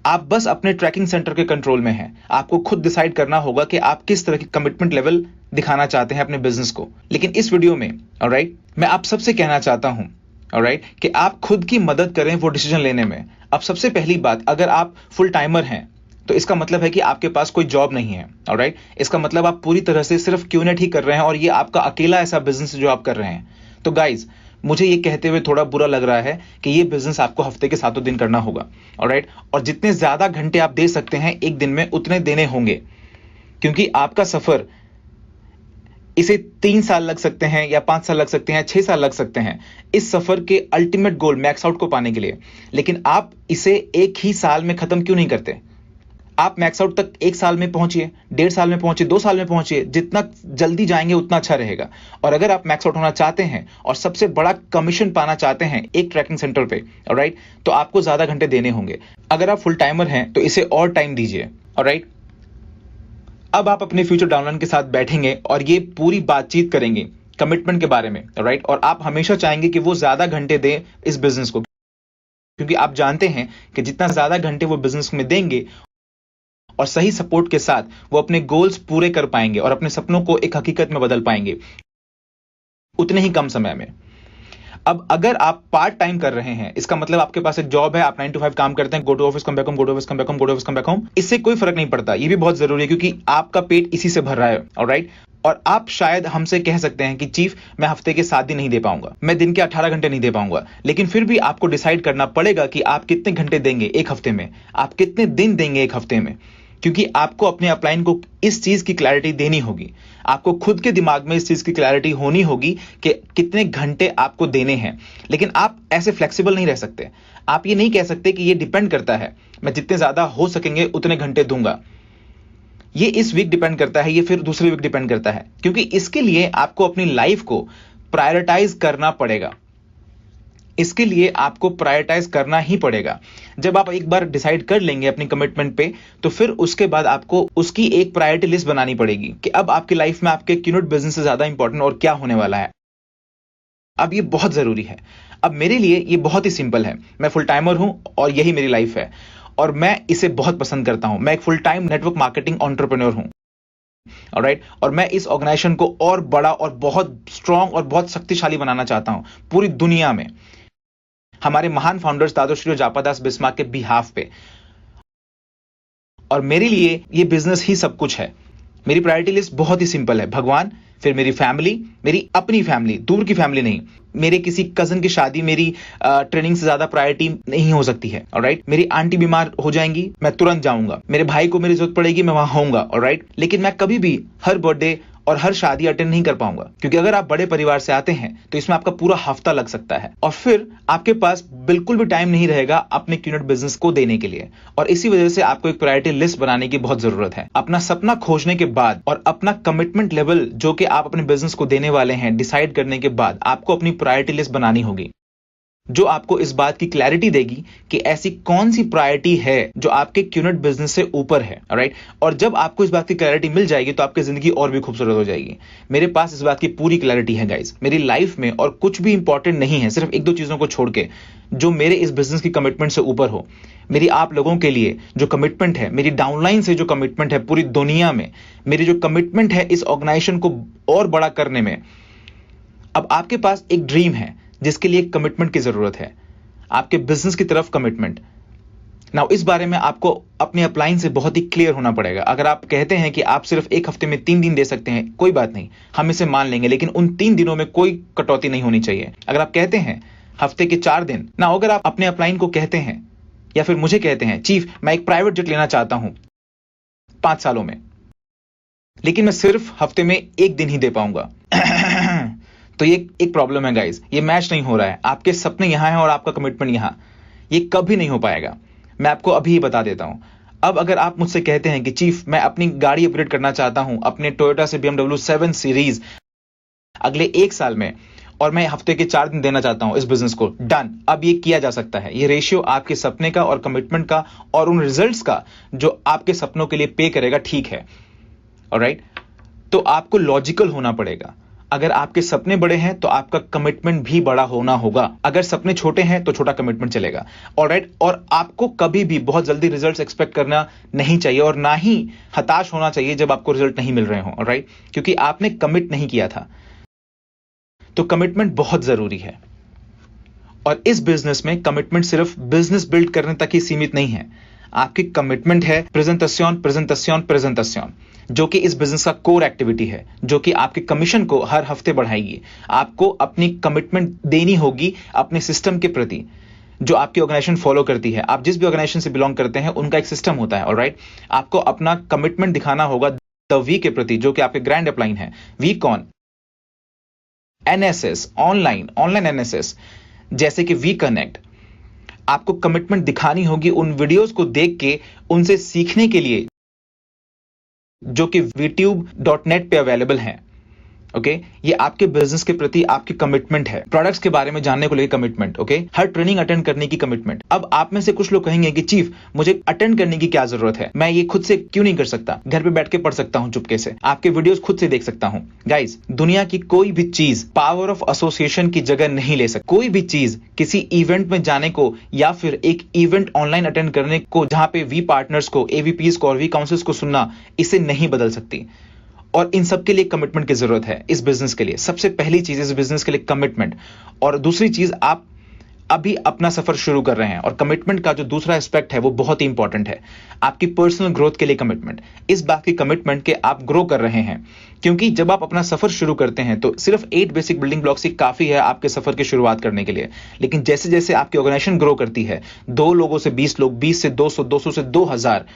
आप बस अपने ट्रैकिंग सेंटर के कंट्रोल में हैं। आपको खुद डिसाइड करना होगा कि आप किस तरह की कमिटमेंट लेवल दिखाना चाहते हैं अपने बिजनेस को। लेकिन इस वीडियो में, ऑलराइट, मैं आप सबसे कहना चाहता हूं, ऑलराइट, कि आप खुद की मदद करें वो डिसीजन लेने में। अब सबसे पहली बात, अगर आप फुल टाइमर हैं तो इसका मतलब है कि आपके पास कोई जॉब नहीं है, ऑलराइट। इसका मतलब आप पूरी तरह से सिर्फ क्यूनेट ही कर रहे हैं और ये आपका अकेला ऐसा बिजनेस जो आप कर रहे हैं। तो गाइज, मुझे ये कहते हुए थोड़ा बुरा लग रहा है कि ये बिजनेस आपको हफ्ते के 7 दिन करना होगा, ऑलराइट। और जितने ज्यादा घंटे आप दे सकते हैं एक दिन में, उतने देने होंगे, क्योंकि आपका सफर, इसे 3 साल लग सकते हैं या 5 साल लग सकते हैं, 6 साल लग सकते हैं इस सफर के अल्टीमेट गोल मैक्स आउट को पाने के लिए। लेकिन आप इसे एक ही साल में खत्म क्यों नहीं करते? आप मैक्स आउट तक 1 साल में पहुंचिए, 1.5 साल में पहुंचिए, 2 साल में पहुंचिए। जितना जल्दी जाएंगे उतना अच्छा रहेगा। और अगर आप मैक्स आउट होना चाहते हैं और सबसे बड़ा कमीशन पाना चाहते हैं एक ट्रैकिंग सेंटर पे, ऑलराइट, तो आपको ज्यादा घंटे देने होंगे। अगर आप फुल टाइमर हैं तो इसे और टाइम दीजिए, ऑलराइट। अब आप अपने फ्यूचर डाउनलाइन के साथ बैठेंगे और ये पूरी बातचीत करेंगे कमिटमेंट के बारे में, राइट। और आप हमेशा चाहेंगे कि वो ज्यादा घंटे दें इस बिजनेस को, क्योंकि आप जानते हैं कि जितना ज्यादा घंटे वो बिजनेस में देंगे और सही सपोर्ट के साथ वो अपने गोल्स पूरे कर पाएंगे और अपने सपनों को एक हकीकत में बदल पाएंगे उतने ही कम समय में। अब अगर आप पार्ट टाइम कर रहे हैं, इसका मतलब आपके पास एक जॉब है, आप 9 to 5 काम करते हैं, go to office, come back home, go to office, come back home, go to office, come back home, इससे कोई फर्क नहीं पड़ता। ये भी बहुत जरूरी है क्योंकि आपका पेट इसी से भर रहा है, ऑलराइट। और आप शायद हमसे कह सकते हैं कि चीफ, मैं हफ्ते के 7 दिन नहीं दे पाऊंगा, मैं दिन के 18 घंटे नहीं दे पाऊंगा, लेकिन फिर भी आपको डिसाइड करना पड़ेगा कि आप कितने घंटे देंगे एक हफ्ते में, आप कितने दिन देंगे एक हफ्ते में, क्योंकि आपको अपने अपलाइन को इस चीज की क्लैरिटी देनी होगी। आपको खुद के दिमाग में इस चीज की क्लैरिटी होनी होगी कि कितने घंटे आपको देने हैं। लेकिन आप ऐसे फ्लेक्सिबल नहीं रह सकते। आप ये नहीं कह सकते कि ये डिपेंड करता है, मैं जितने ज्यादा हो सकेंगे उतने घंटे दूंगा, ये इस वीक डिपेंड करता है, ये फिर दूसरे वीक डिपेंड करता है, क्योंकि इसके लिए आपको अपनी लाइफ को प्रायोरिटाइज करना पड़ेगा। इसके लिए आपको प्रायोरिटाइज करना ही पड़ेगा। जब आप एक बार डिसाइड कर लेंगे अपनी कमिटमेंट पे, तो फिर उसके बाद आपको उसकी एक प्रायोरिटी लिस्ट बनानी पड़ेगी कि अब आपकी लाइफ में आपके क्यूनेट बिजनेस से ज्यादा इंपॉर्टेंट और क्या होने वाला है। अब ये बहुत जरूरी है। अब मेरे लिए ये बहुत ही सिंपल है। मैं फुल टाइमर हूं और यही मेरी लाइफ है और मैं इसे बहुत पसंद करता हूं। मैं एक full time network marketing entrepreneur हूं, ऑलराइट। और मैं इस ऑर्गेनाइजेशन को और बड़ा और बहुत स्ट्रांग और बहुत शक्तिशाली बनाना चाहता हूं पूरी दुनिया में, हमारे महान फाउंडर्स दादोश्री और जापादास बिस्मार्क के बिहाफ पे। और मेरे लिए ये बिजनेस ही सब कुछ है। मेरी प्रायोरिटी लिस्ट बहुत ही सिंपल है, भगवान, फिर मेरी फैमिली, मेरी अपनी फैमिली, दूर की फैमिली नहीं, मेरे किसी कजन की शादी मेरी ट्रेनिंग से ज्यादा प्रायोरिटी नहीं हो सकती है, ऑलराइट। मेरी आंटी बीमार हो जाएंगी, मैं तुरंत जाऊंगा। मेरे भाई को मेरी जरूरत पड़ेगी, मैं वहां होऊंगा, ऑलराइट। लेकिन मैं कभी भी हर बर्थडे और हर शादी अटेंड नहीं कर पाऊंगा, क्योंकि अगर आप बड़े परिवार से आते हैं तो इसमें आपका पूरा हफ्ता लग सकता है और फिर आपके पास बिल्कुल भी टाइम नहीं रहेगा अपने क्यूनेट बिजनेस को देने के लिए। और इसी वजह से आपको एक प्रायोरिटी लिस्ट बनाने की बहुत जरूरत है। अपना सपना खोजने के बाद और अपना कमिटमेंट लेवल जो कि आप अपने बिजनेस को देने वाले हैं डिसाइड करने के बाद आपको अपनी प्रायोरिटी लिस्ट बनानी होगी, जो आपको इस बात की क्लैरिटी देगी कि ऐसी कौन सी प्रायोरिटी है जो आपके क्यूनेट बिजनेस से ऊपर है, ऑलराइट। और जब आपको इस बात की क्लैरिटी मिल जाएगी तो आपकी जिंदगी और भी खूबसूरत हो जाएगी। मेरे पास इस बात की पूरी क्लैरिटी है गाइस। मेरी लाइफ में और कुछ भी इंपॉर्टेंट नहीं है, सिर्फ एक दो चीजों को छोड़ के, जो मेरे इस बिजनेस की कमिटमेंट से ऊपर हो। मेरी आप लोगों के लिए जो कमिटमेंट है, मेरी डाउनलाइन से जो कमिटमेंट है पूरी दुनिया में, मेरी जो कमिटमेंट है इस ऑर्गेनाइजेशन को और बड़ा करने में। अब आपके पास एक ड्रीम है जिसके लिए कमिटमेंट की जरूरत है, आपके बिजनेस की तरफ कमिटमेंट। नाउ इस बारे में आपको अपने अपलाइन से बहुत ही क्लियर होना पड़ेगा। अगर आप कहते हैं कि आप सिर्फ एक हफ्ते में 3 दिन दे सकते हैं, कोई बात नहीं, हम इसे मान लेंगे, लेकिन उन 3 दिनों में कोई कटौती नहीं होनी चाहिए। अगर आप कहते हैं हफ्ते के 4 दिन, ना अगर आप अपने अपलाइन को कहते हैं या फिर मुझे कहते हैं, चीफ मैं एक प्राइवेट जेट लेना चाहता हूं 5 सालों में, लेकिन मैं सिर्फ हफ्ते में 1 दिन ही दे पाऊंगा तो ये एक प्रॉब्लम है गाइस, ये मैच नहीं हो रहा है। आपके सपने यहां हैं और आपका कमिटमेंट यहां, ये कभी नहीं हो पाएगा। मैं आपको अभी ही बता देता हूं। अब अगर आप मुझसे कहते हैं कि चीफ मैं अपनी गाड़ी अपग्रेड करना चाहता हूं अपने टोयोटा से BMW 7 सीरीज अगले 1 साल में, और मैं हफ्ते के 4 दिन देना चाहता हूं इस बिजनेस को, डन। अब ये किया जा सकता है। ये रेशियो आपके सपने का और कमिटमेंट का और उन रिजल्ट्स का जो आपके सपनों के लिए पे करेगा, ठीक है, ऑलराइट। तो आपको लॉजिकल होना पड़ेगा। अगर आपके सपने बड़े हैं तो आपका कमिटमेंट भी बड़ा होना होगा। अगर सपने छोटे हैं तो छोटा कमिटमेंट चलेगा, ऑलराइट। और आपको कभी भी बहुत जल्दी रिजल्ट्स एक्सपेक्ट करना नहीं चाहिए और ना ही हताश होना चाहिए जब आपको रिजल्ट नहीं मिल रहे हो, ऑलराइट, क्योंकि आपने कमिट नहीं किया था। तो कमिटमेंट बहुत जरूरी है। और इस बिजनेस में कमिटमेंट सिर्फ बिजनेस बिल्ड करने तक ही सीमित नहीं है। आपकी कमिटमेंट है प्रेजेंटेशन, प्रेजेंटेशन, प्रेजेंटेशन, जो कि इस बिजनेस का कोर एक्टिविटी है, जो कि आपके कमीशन को हर हफ्ते बढ़ाएगी। आपको अपनी कमिटमेंट देनी होगी अपने सिस्टम के प्रति जो आपकी ऑर्गेनाइजेशन फॉलो करती है। आप जिस भी ऑर्गेनाइजेशन से बिलोंग करते हैं उनका एक सिस्टम होता है, ऑलराइट। आपको अपना कमिटमेंट दिखाना होगा द वी के प्रति, जो कि आपके ग्रैंड अपलाइन है। वी कौन? एनएसएस, ऑनलाइन एनएसएस, जैसे कि वी कनेक्ट। आपको कमिटमेंट दिखानी होगी उन वीडियोस को देख के, उनसे सीखने के लिए, जो कि vtube.net पे अवेलेबल हैं। ओके ये आपके बिजनेस के प्रति आपकी कमिटमेंट है, प्रोडक्ट्स के बारे में जानने को लेकर commitment, okay her training attend करने की कमिटमेंट। अब आप में से कुछ लोग कहेंगे कि चीफ मुझे अटेंड करने की क्या जरूरत है, मैं ये खुद से क्यों नहीं कर सकता, घर पे बैठ के पढ़ सकता हूं, चुपके से आपके वीडियोस खुद से देख सकता हूं। गाइस दुनिया की कोई भी चीज पावर ऑफ एसोसिएशन की जगह नहीं ले सकती। कोई भी चीज किसी इवेंट में जाने को या फिर एक इवेंट ऑनलाइन अटेंड करने को जहां पे वी पार्टनर्स को, एवीपीज को और वी काउंसिल्स को सुनना, इसे नहीं बदल सकती। और इन सब के लिए कमिटमेंट की जरूरत है इस बिजनेस के लिए। सबसे पहली चीज इस बिजनेस के लिए कमिटमेंट, और दूसरी चीज आप अभी अपना सफर शुरू कर रहे हैं और कमिटमेंट का जो दूसरा एस्पेक्ट है वो बहुत ही इंपॉर्टेंट है, आपकी पर्सनल ग्रोथ के लिए कमिटमेंट। इस बात की कमिटमेंट के आप ग्रो कर रहे हैं, क्योंकि जब आप अपना सफर शुरू करते हैं तो सिर्फ 8 बेसिक बिल्डिंग ब्लॉक्स ही काफी है आपके सफर की शुरुआत करने के लिए। लेकिन जैसे जैसे आपकी ऑर्गेनाइजेशन ग्रो करती है, 2 लोगों से 20 लोग, 20 से 200, 200 से 2000,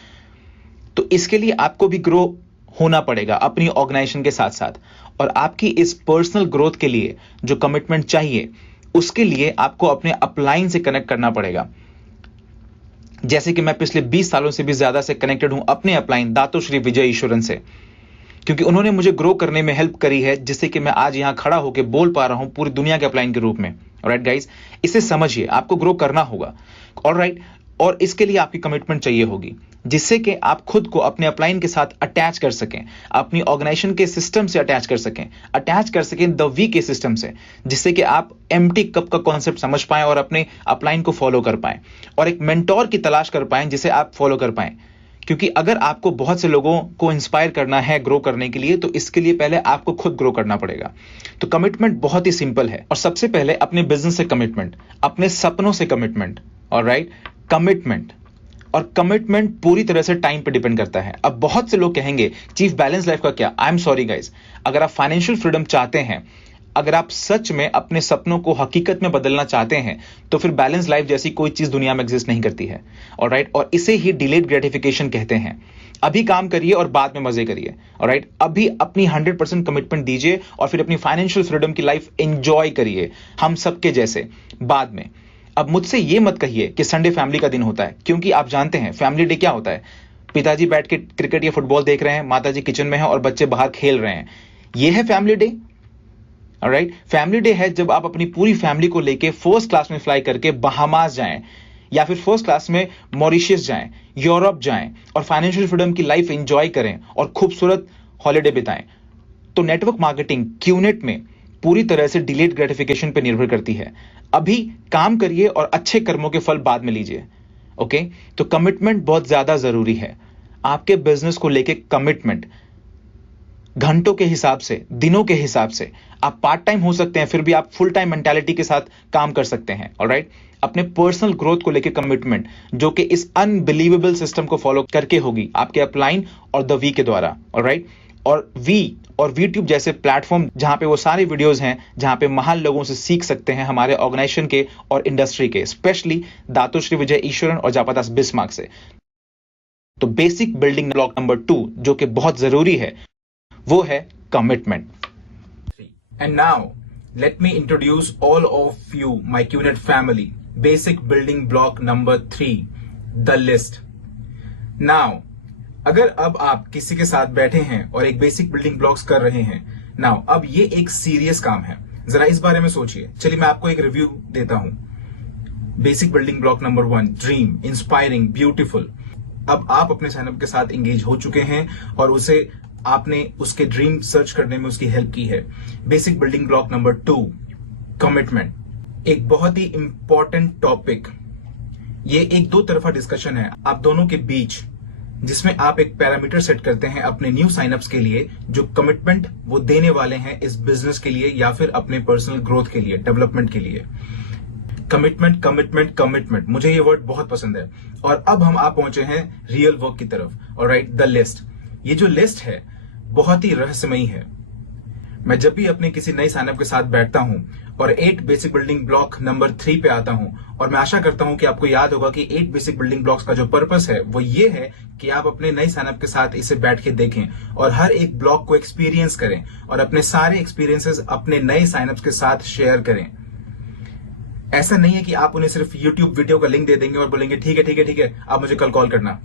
तो इसके लिए आपको भी ग्रो होना पड़ेगा अपनी ऑर्गेनाइजेशन के साथ साथ। और आपकी इस पर्सनल ग्रोथ के लिए जो कमिटमेंट चाहिए, उसके लिए आपको अपने अपलाइन से कनेक्ट करना पड़ेगा। जैसे कि मैं पिछले 20 सालों से भी ज्यादा से कनेक्टेड हूं अपने अपलाइन दातो श्री विजय ईश्वरन से, क्योंकि उन्होंने मुझे ग्रो करने में हेल्प करी है, जिससे कि मैं आज यहां खड़ा होकर बोल पा रहा हूं पूरी दुनिया के अपलाइन के रूप में। ऑलराइट गाइस, इसे समझिए, आपको ग्रो करना होगा। ऑलराइट, और इसके लिए आपकी कमिटमेंट चाहिए होगी, जिससे कि आप खुद को अपने अपलाइन के साथ अटैच कर सकें, अपनी ऑर्गेनाइजेशन के सिस्टम से अटैच कर सकें द वी के सिस्टम से, जिससे कि आप एम्प्टी कप का कॉन्सेप्ट समझ पाएं और अपने अपलाइन को फॉलो कर पाएं और एक मेंटोर की तलाश कर पाएं जिसे आप फॉलो कर पाएं। क्योंकि अगर आपको बहुत से लोगों को इंस्पायर करना है ग्रो करने के लिए, तो इसके लिए पहले आपको खुद ग्रो करना पड़ेगा। तो कमिटमेंट बहुत ही सिंपल है, और सबसे पहले अपने बिजनेस से कमिटमेंट, अपने सपनों से कमिटमेंट। ऑलराइट, कमिटमेंट, और कमिटमेंट पूरी तरह से टाइम पे डिपेंड करता है। अब बहुत से लोग कहेंगे चीफ बैलेंस लाइफ का क्या? आई एम सॉरी गाइस, अगर आप फाइनेंशियल फ्रीडम चाहते हैं, अगर आप सच में अपने सपनों को हकीकत में बदलना चाहते हैं, तो फिर बैलेंस लाइफ जैसी कोई चीज दुनिया में एग्जिस्ट नहीं करती है। ऑलराइट, और इसे ही डिलेड ग्रेटिफिकेशन कहते हैं। अभी काम करिए और बाद में मजे करिए। ऑलराइट, अभी अपनी 100% कमिटमेंट दीजिए और फिर अपनी फाइनेंशियल फ्रीडम की लाइफ एंजॉय करिए, हम सबके जैसे। बाद में अब मुझसे ये मत कहिए कि संडे फैमिली का दिन होता है, क्योंकि आप जानते हैं फैमिली डे क्या होता है। पिताजी बैठ के क्रिकेट या फुटबॉल देख रहे हैं, माताजी किचन में है और बच्चे बाहर खेल रहे हैं, ये है family day. Alright, family day है जब आप अपनी पूरी फैमिली को लेके फर्स्ट क्लास में फ्लाई करके बहामास जाएं, या फिर फर्स्ट क्लास में मॉरिशस जाएं, यूरोप जाएं और फाइनेंशियल फ्रीडम की लाइफ एंजॉय करें और खूबसूरत हॉलीडे बिताएं। तो नेटवर्क मार्केटिंग क्यूनेट में पूरी तरह से डिलेड ग्रेटिफिकेशन पर निर्भर करती है। अभी काम करिए और अच्छे कर्मों के फल बाद में लीजिए। ओके, तो कमिटमेंट बहुत ज्यादा जरूरी है। आपके बिजनेस को लेके कमिटमेंट घंटों के हिसाब से, दिनों के हिसाब से। आप पार्ट टाइम हो सकते हैं, फिर भी आप फुल टाइम मेंटालिटी के साथ काम कर सकते हैं। ऑलराइट, अपने पर्सनल ग्रोथ को लेके कमिटमेंट, जो कि इस अनबिलीवेबल सिस्टम को फॉलो करके होगी आपके अपलाइन और द वी के द्वारा। ऑलराइट, और वी ट्यूब जैसे प्लेटफॉर्म जहां पे वो सारे वीडियोस हैं, जहां पे महान लोगों से सीख सकते हैं हमारे ऑर्गेनाइजेशन के और इंडस्ट्री के, स्पेशली दातो श्री विजय ईश्वरन और जापादास बिस्मार्क से। तो बेसिक बिल्डिंग ब्लॉक नंबर 2 जो कि बहुत जरूरी है, वो है commitment. And now let me introduce all of you my QNet family. Basic building block number 3, the list. Now अगर अब आप किसी के साथ बैठे हैं और एक बेसिक बिल्डिंग ब्लॉक्स कर रहे हैं, नाउ अब ये एक सीरियस काम है, जरा इस बारे में सोचिए। चलिए मैं आपको एक रिव्यू देता हूं। Basic building block number 1, dream, inspiring, beautiful. अब आप अपने साइनअप के साथ एंगेज हो चुके हैं और उसे आपने उसके ड्रीम सर्च करने में उसकी हेल्प की है। Basic building block number 2, commitment. एक बहुत ही इंपॉर्टेंट टॉपिक, ये एक दो तरफा डिस्कशन है आप दोनों के बीच, जिसमें आप एक पैरामीटर सेट करते हैं अपने न्यू साइनअप्स के लिए, जो कमिटमेंट वो देने वाले हैं इस बिजनेस के लिए या फिर अपने पर्सनल ग्रोथ के लिए, डेवलपमेंट के लिए। कमिटमेंट, कमिटमेंट, कमिटमेंट, मुझे ये वर्ड बहुत पसंद है। और अब हम आप पहुंचे हैं रियल वर्क की तरफ। Alright, the list. ये जो लिस्ट है बहुत ही रहस्यमयी है। मैं जब भी अपने किसी नए साइनअप के साथ बैठता हूं और 8 बेसिक बिल्डिंग ब्लॉक नंबर 3 पे आता हूं, और मैं आशा करता हूं कि आपको याद होगा कि 8 बेसिक बिल्डिंग ब्लॉक्स का जो पर्पस है वो ये है कि आप अपने नए साइनअप के साथ इसे बैठ के देखें और हर एक ब्लॉक को एक्सपीरियंस करें और अपने सारे एक्सपीरियंसेस अपने नए साइनअप्स के साथ शेयर करें। ऐसा नहीं है कि आप उन्हें सिर्फ यूट्यूब वीडियो का लिंक दे देंगे और बोलेंगे ठीक है ठीक है ठीक है आप मुझे कल कॉल करना।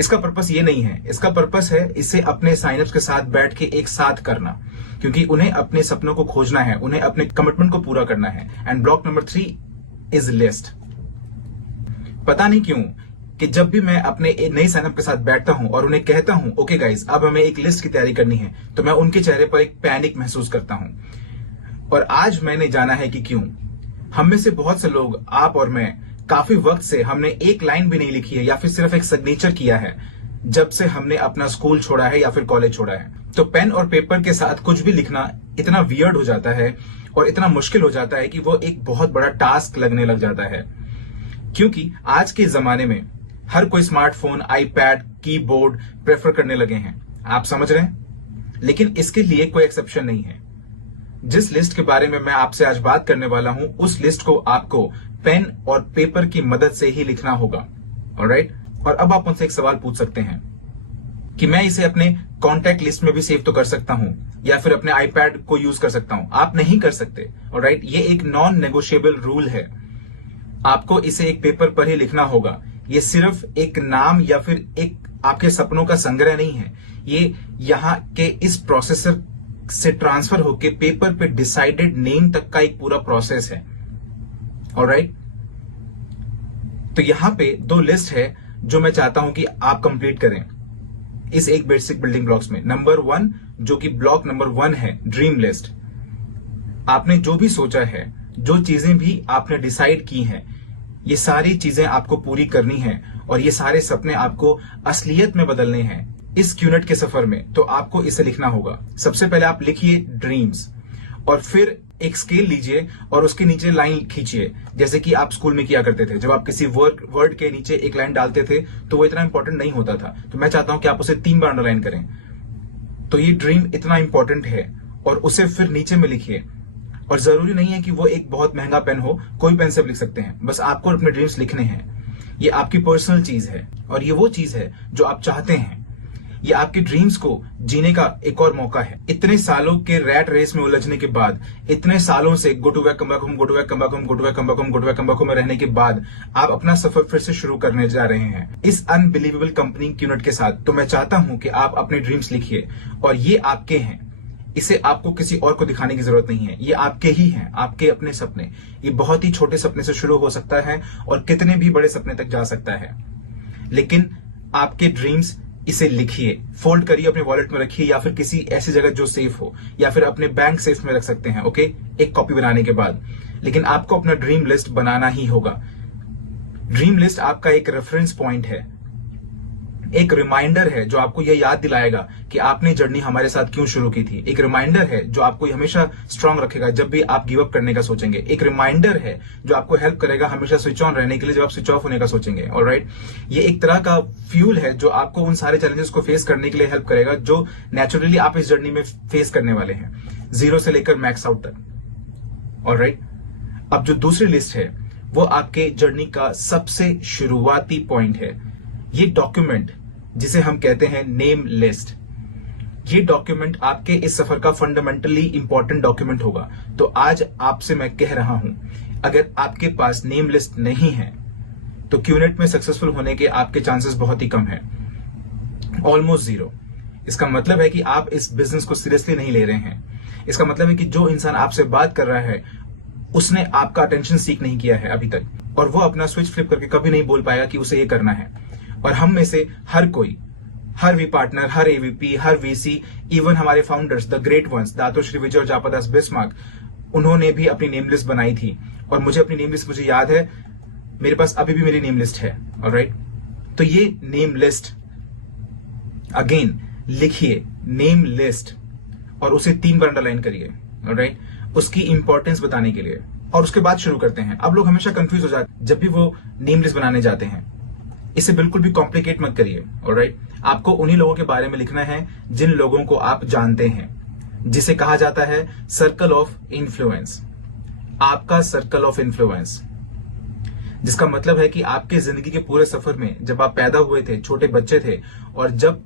इसका पर्पस ये नहीं है। इसका पर्पस है इसे अपने साइनअप्स के साथ बैठ के एक साथ करना। क्योंकि उन्हें अपने सपनों को खोजना है, उन्हें अपने कमिटमेंट को पूरा करना है। And block number 3 is list. पता नहीं क्यों कि जब भी मैं अपने एक नई साइनअप के साथ बैठता हूं और उन्हें कहता हूं ओके गाइस अब हमें एक लिस्ट की तैयारी करनी है, तो मैं उनके चेहरे पर एक पैनिक महसूस करता हूं। और आज मैंने जाना है कि क्यों। हम में से बहुत से लोग, आप और मैं, काफी वक्त से हमने एक लाइन भी नहीं लिखी है या फिर सिर्फ एक सिग्नेचर किया है जब से हमने अपना स्कूल छोड़ा है या फिर कॉलेज छोड़ा है। तो पेन और पेपर के साथ कुछ भी लिखना इतना वियर्ड हो जाता है और इतना मुश्किल हो जाता है कि वो एक बहुत बड़ा टास्क लगने लग जाता है। क्योंकि आज के जमाने में हर कोई स्मार्टफोन, आईपैड, कीबोर्ड प्रेफर करने लगे हैं, आप समझ रहे हैं। लेकिन इसके लिए कोई एक्सेप्शन नहीं है। जिस लिस्ट के बारे में मैं आपसे आज बात करने वाला हूं, उस लिस्ट को आपको पेन और पेपर की मदद से ही लिखना होगा। ऑलराइट। और अब आप मुझसे एक सवाल पूछ सकते हैं कि मैं इसे अपने कॉन्टैक्ट लिस्ट में भी सेव तो कर सकता हूं या फिर अपने आईपैड को यूज कर सकता हूं। आप नहीं कर सकते। ऑलराइट। ये एक नॉन नेगोशिएबल रूल है। आपको इसे एक पेपर पर ही लिखना होगा। ये सिर्फ एक नाम या फिर एक आपके सपनों का संग्रह नहीं है। ये यहां के इस प्रोसेसर से ट्रांसफर होके पेपर पे डिसाइडेड नेम तक का एक पूरा प्रोसेस है। ऑलराइट। तो यहां पे 2 लिस्ट है जो मैं चाहता हूं कि आप कंप्लीट करें इस एक बेसिक बिल्डिंग ब्लॉक्स में। नंबर 1 जो कि ब्लॉक नंबर 1 है, ड्रीम लिस्ट। आपने जो भी सोचा है, जो चीजें भी आपने डिसाइड की हैं, ये सारी चीजें आपको पूरी करनी है और ये सारे सपने आपको असलियत में बदलने हैं इस क्यूनेट के सफर में। तो आपको इसे लिखना होगा। सबसे पहले आप लिखिए ड्रीम्स और फिर एक स्केल लीजिए और उसके नीचे लाइन खींचिए, जैसे कि आप स्कूल में किया करते थे। जब आप किसी वर्ड के नीचे एक लाइन डालते थे तो वो इतना इंपॉर्टेंट नहीं होता था। तो मैं चाहता हूं कि आप उसे 3 बार अंडरलाइन करें। तो ये ड्रीम इतना इंपॉर्टेंट है और उसे फिर नीचे में लिखिए। और जरूरी नहीं है कि वो एक बहुत महंगा पेन हो, कोई पेन से लिख सकते हैं। बस आपको अपने ड्रीम्स लिखने हैं। ये आपकी पर्सनल चीज है और ये वो चीज है जो आप चाहते हैं। ये आपके ड्रीम्स को जीने का एक और मौका है। इतने सालों के रैट रेस में उलझने के बाद, इतने सालों से go to back come back home, go to back come back home, go to back come back home, go to back come back home में रहने के बाद आप अपना सफर फिर से शुरू करने जा रहे हैं इस अनबिलीवेबल कंपनी क्यूनेट के साथ। तो मैं चाहता हूं कि आप अपने ड्रीम्स लिखिए और ये आपके हैं। इसे आपको किसी और को दिखाने की जरूरत नहीं है। ये आपके ही हैं, आपके अपने सपने। ये बहुत ही छोटे सपने से शुरू हो सकता है और कितने भी बड़े सपने तक जा सकता है। लेकिन आपके ड्रीम्स, इसे लिखिए, फोल्ड करिए, अपने वॉलेट में रखिए या फिर किसी ऐसी जगह जो सेफ हो, या फिर अपने बैंक सेफ में रख सकते हैं। ओके, एक कॉपी बनाने के बाद। लेकिन आपको अपना ड्रीम लिस्ट बनाना ही होगा। ड्रीम लिस्ट आपका एक रेफरेंस पॉइंट है, एक रिमाइंडर है जो आपको यह याद दिलाएगा कि आपने जर्नी हमारे साथ क्यों शुरू की थी। एक रिमाइंडर है जो आपको हमेशा स्ट्रांग रखेगा जब भी आप गिव अप करने का सोचेंगे। एक रिमाइंडर है जो आपको हेल्प करेगा हमेशा स्विच ऑन रहने के लिए जब आप स्विच ऑफ होने का सोचेंगे। ऑलराइट। ये एक तरह का फ्यूल है जो आपको उन सारे चैलेंजेस को फेस करने के लिए हेल्प करेगा जो नेचुरली आप इस जर्नी में फेस करने वाले हैं, 0 से लेकर मैक्स आउट तक। ऑलराइट। अब जो दूसरी लिस्ट है वो आपके जर्नी का सबसे शुरुआती पॉइंट है। ये डॉक्यूमेंट जिसे हम कहते हैं नेम लिस्ट, ये डॉक्यूमेंट आपके इस सफर का फंडामेंटली इंपॉर्टेंट डॉक्यूमेंट होगा। तो आज आपसे मैं कह रहा हूं, अगर आपके पास नेम लिस्ट नहीं है तो क्यूनेट में सक्सेसफुल होने के आपके चांसेस बहुत ही कम है, ऑलमोस्ट 0। इसका मतलब है कि आप इस बिजनेस को सीरियसली नहीं ले रहे हैं। इसका मतलब है कि जो इंसान आपसे बात कर रहा है उसने आपका अटेंशन सीक नहीं किया है अभी तक, और वो अपना स्विच फ्लिप करके कभी नहीं बोल पाएगा कि उसे ये करना है। और हम में से हर कोई, हर वी पार्टनर, हर एवीपी, हर वीसी, इवन हमारे founders, the great ones, Dato Sri Vijay और जापादास बिस्मार्क, उन्होंने भी अपनी नेम लिस्ट बनाई थी। और मुझे अपनी नेम लिस्ट मुझे याद है, मेरे पास अभी भी मेरी नेम लिस्ट है। ऑलराइट। तो ये नेम लिस्ट, अगेन लिखिए नेम लिस्ट और उसे 3 बार अंडरलाइन करिए। ऑलराइट। उसकी इंपॉर्टेंस बताने के लिए। और उसके बाद शुरू करते हैं। अब लोग हमेशा कंफ्यूज हो जाते हैं जब भी वो नेम लिस्ट बनाने जाते हैं। इसे बिल्कुल भी कॉम्प्लिकेट मत करिए। ऑलराइट। आपको उन्हीं लोगों के बारे में लिखना है जिन लोगों को आप जानते हैं, जिसे कहा जाता है सर्कल ऑफ इन्फ्लुएंस। आपका सर्कल ऑफ इन्फ्लुएंस, जिसका मतलब है कि आपके जिंदगी के पूरे सफर में जब आप पैदा हुए थे, छोटे बच्चे थे, और जब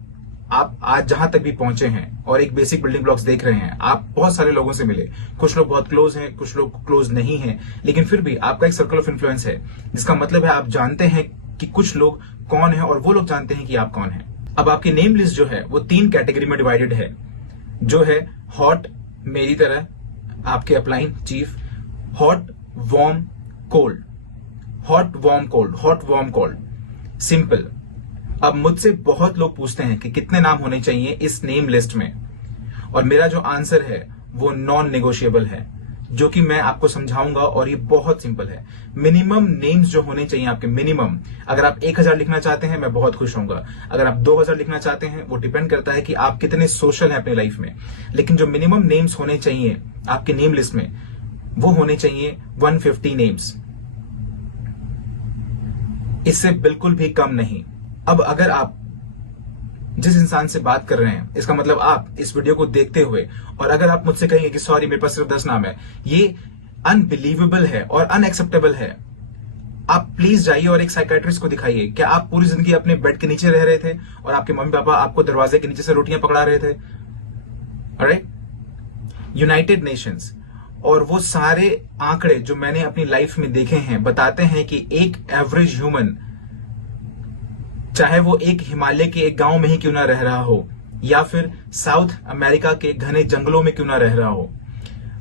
आप आज जहां तक भी पहुंचे हैं और एक बेसिक बिल्डिंग ब्लॉक्स देख रहे हैं, आप बहुत सारे लोगों से मिले। कुछ लोग बहुत क्लोज हैं, कुछ लोग क्लोज नहीं हैं, लेकिन फिर भी आपका एक सर्कल ऑफ इन्फ्लुएंस है, जिसका मतलब है आप जानते हैं कि कुछ लोग कौन है और वो लोग जानते हैं कि आप कौन हैं। अब आपकी नेम लिस्ट जो है वो 3 कैटेगरी में डिवाइडेड है, जो है हॉट, मेरी तरह आपके upline chief, hot warm cold, hot warm cold, hot warm cold, simple. अब मुझसे बहुत लोग पूछते हैं कि कितने नाम होने चाहिए इस नेम लिस्ट में, और मेरा जो आंसर है वो नॉन नेगोशिएबल है, जो कि मैं आपको समझाऊंगा, और ये बहुत सिंपल है। मिनिमम नेम्स जो होने चाहिए आपके, मिनिमम, अगर आप 1000 लिखना चाहते हैं मैं बहुत खुश होऊंगा, अगर आप 2000 लिखना चाहते हैं वो डिपेंड करता है कि आप कितने सोशल हैं अपनी लाइफ में, लेकिन जो मिनिमम नेम्स होने चाहिए आपके नेम लिस्ट में वो होने चाहिए 150 नेम्स, इससे बिल्कुल भी कम नहीं। अब अगर आप जिस इंसान से बात कर रहे हैं, इसका मतलब आप इस वीडियो को देखते हुए, और अगर आप मुझसे कहेंगे कि सॉरी मेरे पास सिर्फ 10 नाम है, ये अनबिलीवेबल है और अनएक्सेप्टेबल है, आप प्लीज जाइए और एक साइकेट्रिस्ट को दिखाइए। क्या आप पूरी जिंदगी अपने बेड के नीचे रह रहे थे और आपके मम्मी पापा आपको दरवाजे के नीचे से रोटियां पकड़ा रहे थे? ऑलराइट, यूनाइटेड नेशंस और वो सारे आंकड़े जो मैंने अपनी लाइफ में देखे हैं बताते हैं कि एक एवरेज ह्यूमन, चाहे वो एक हिमालय के एक गांव में ही क्यों ना रह रहा हो या फिर साउथ अमेरिका के घने जंगलों में क्यों ना रह रहा हो,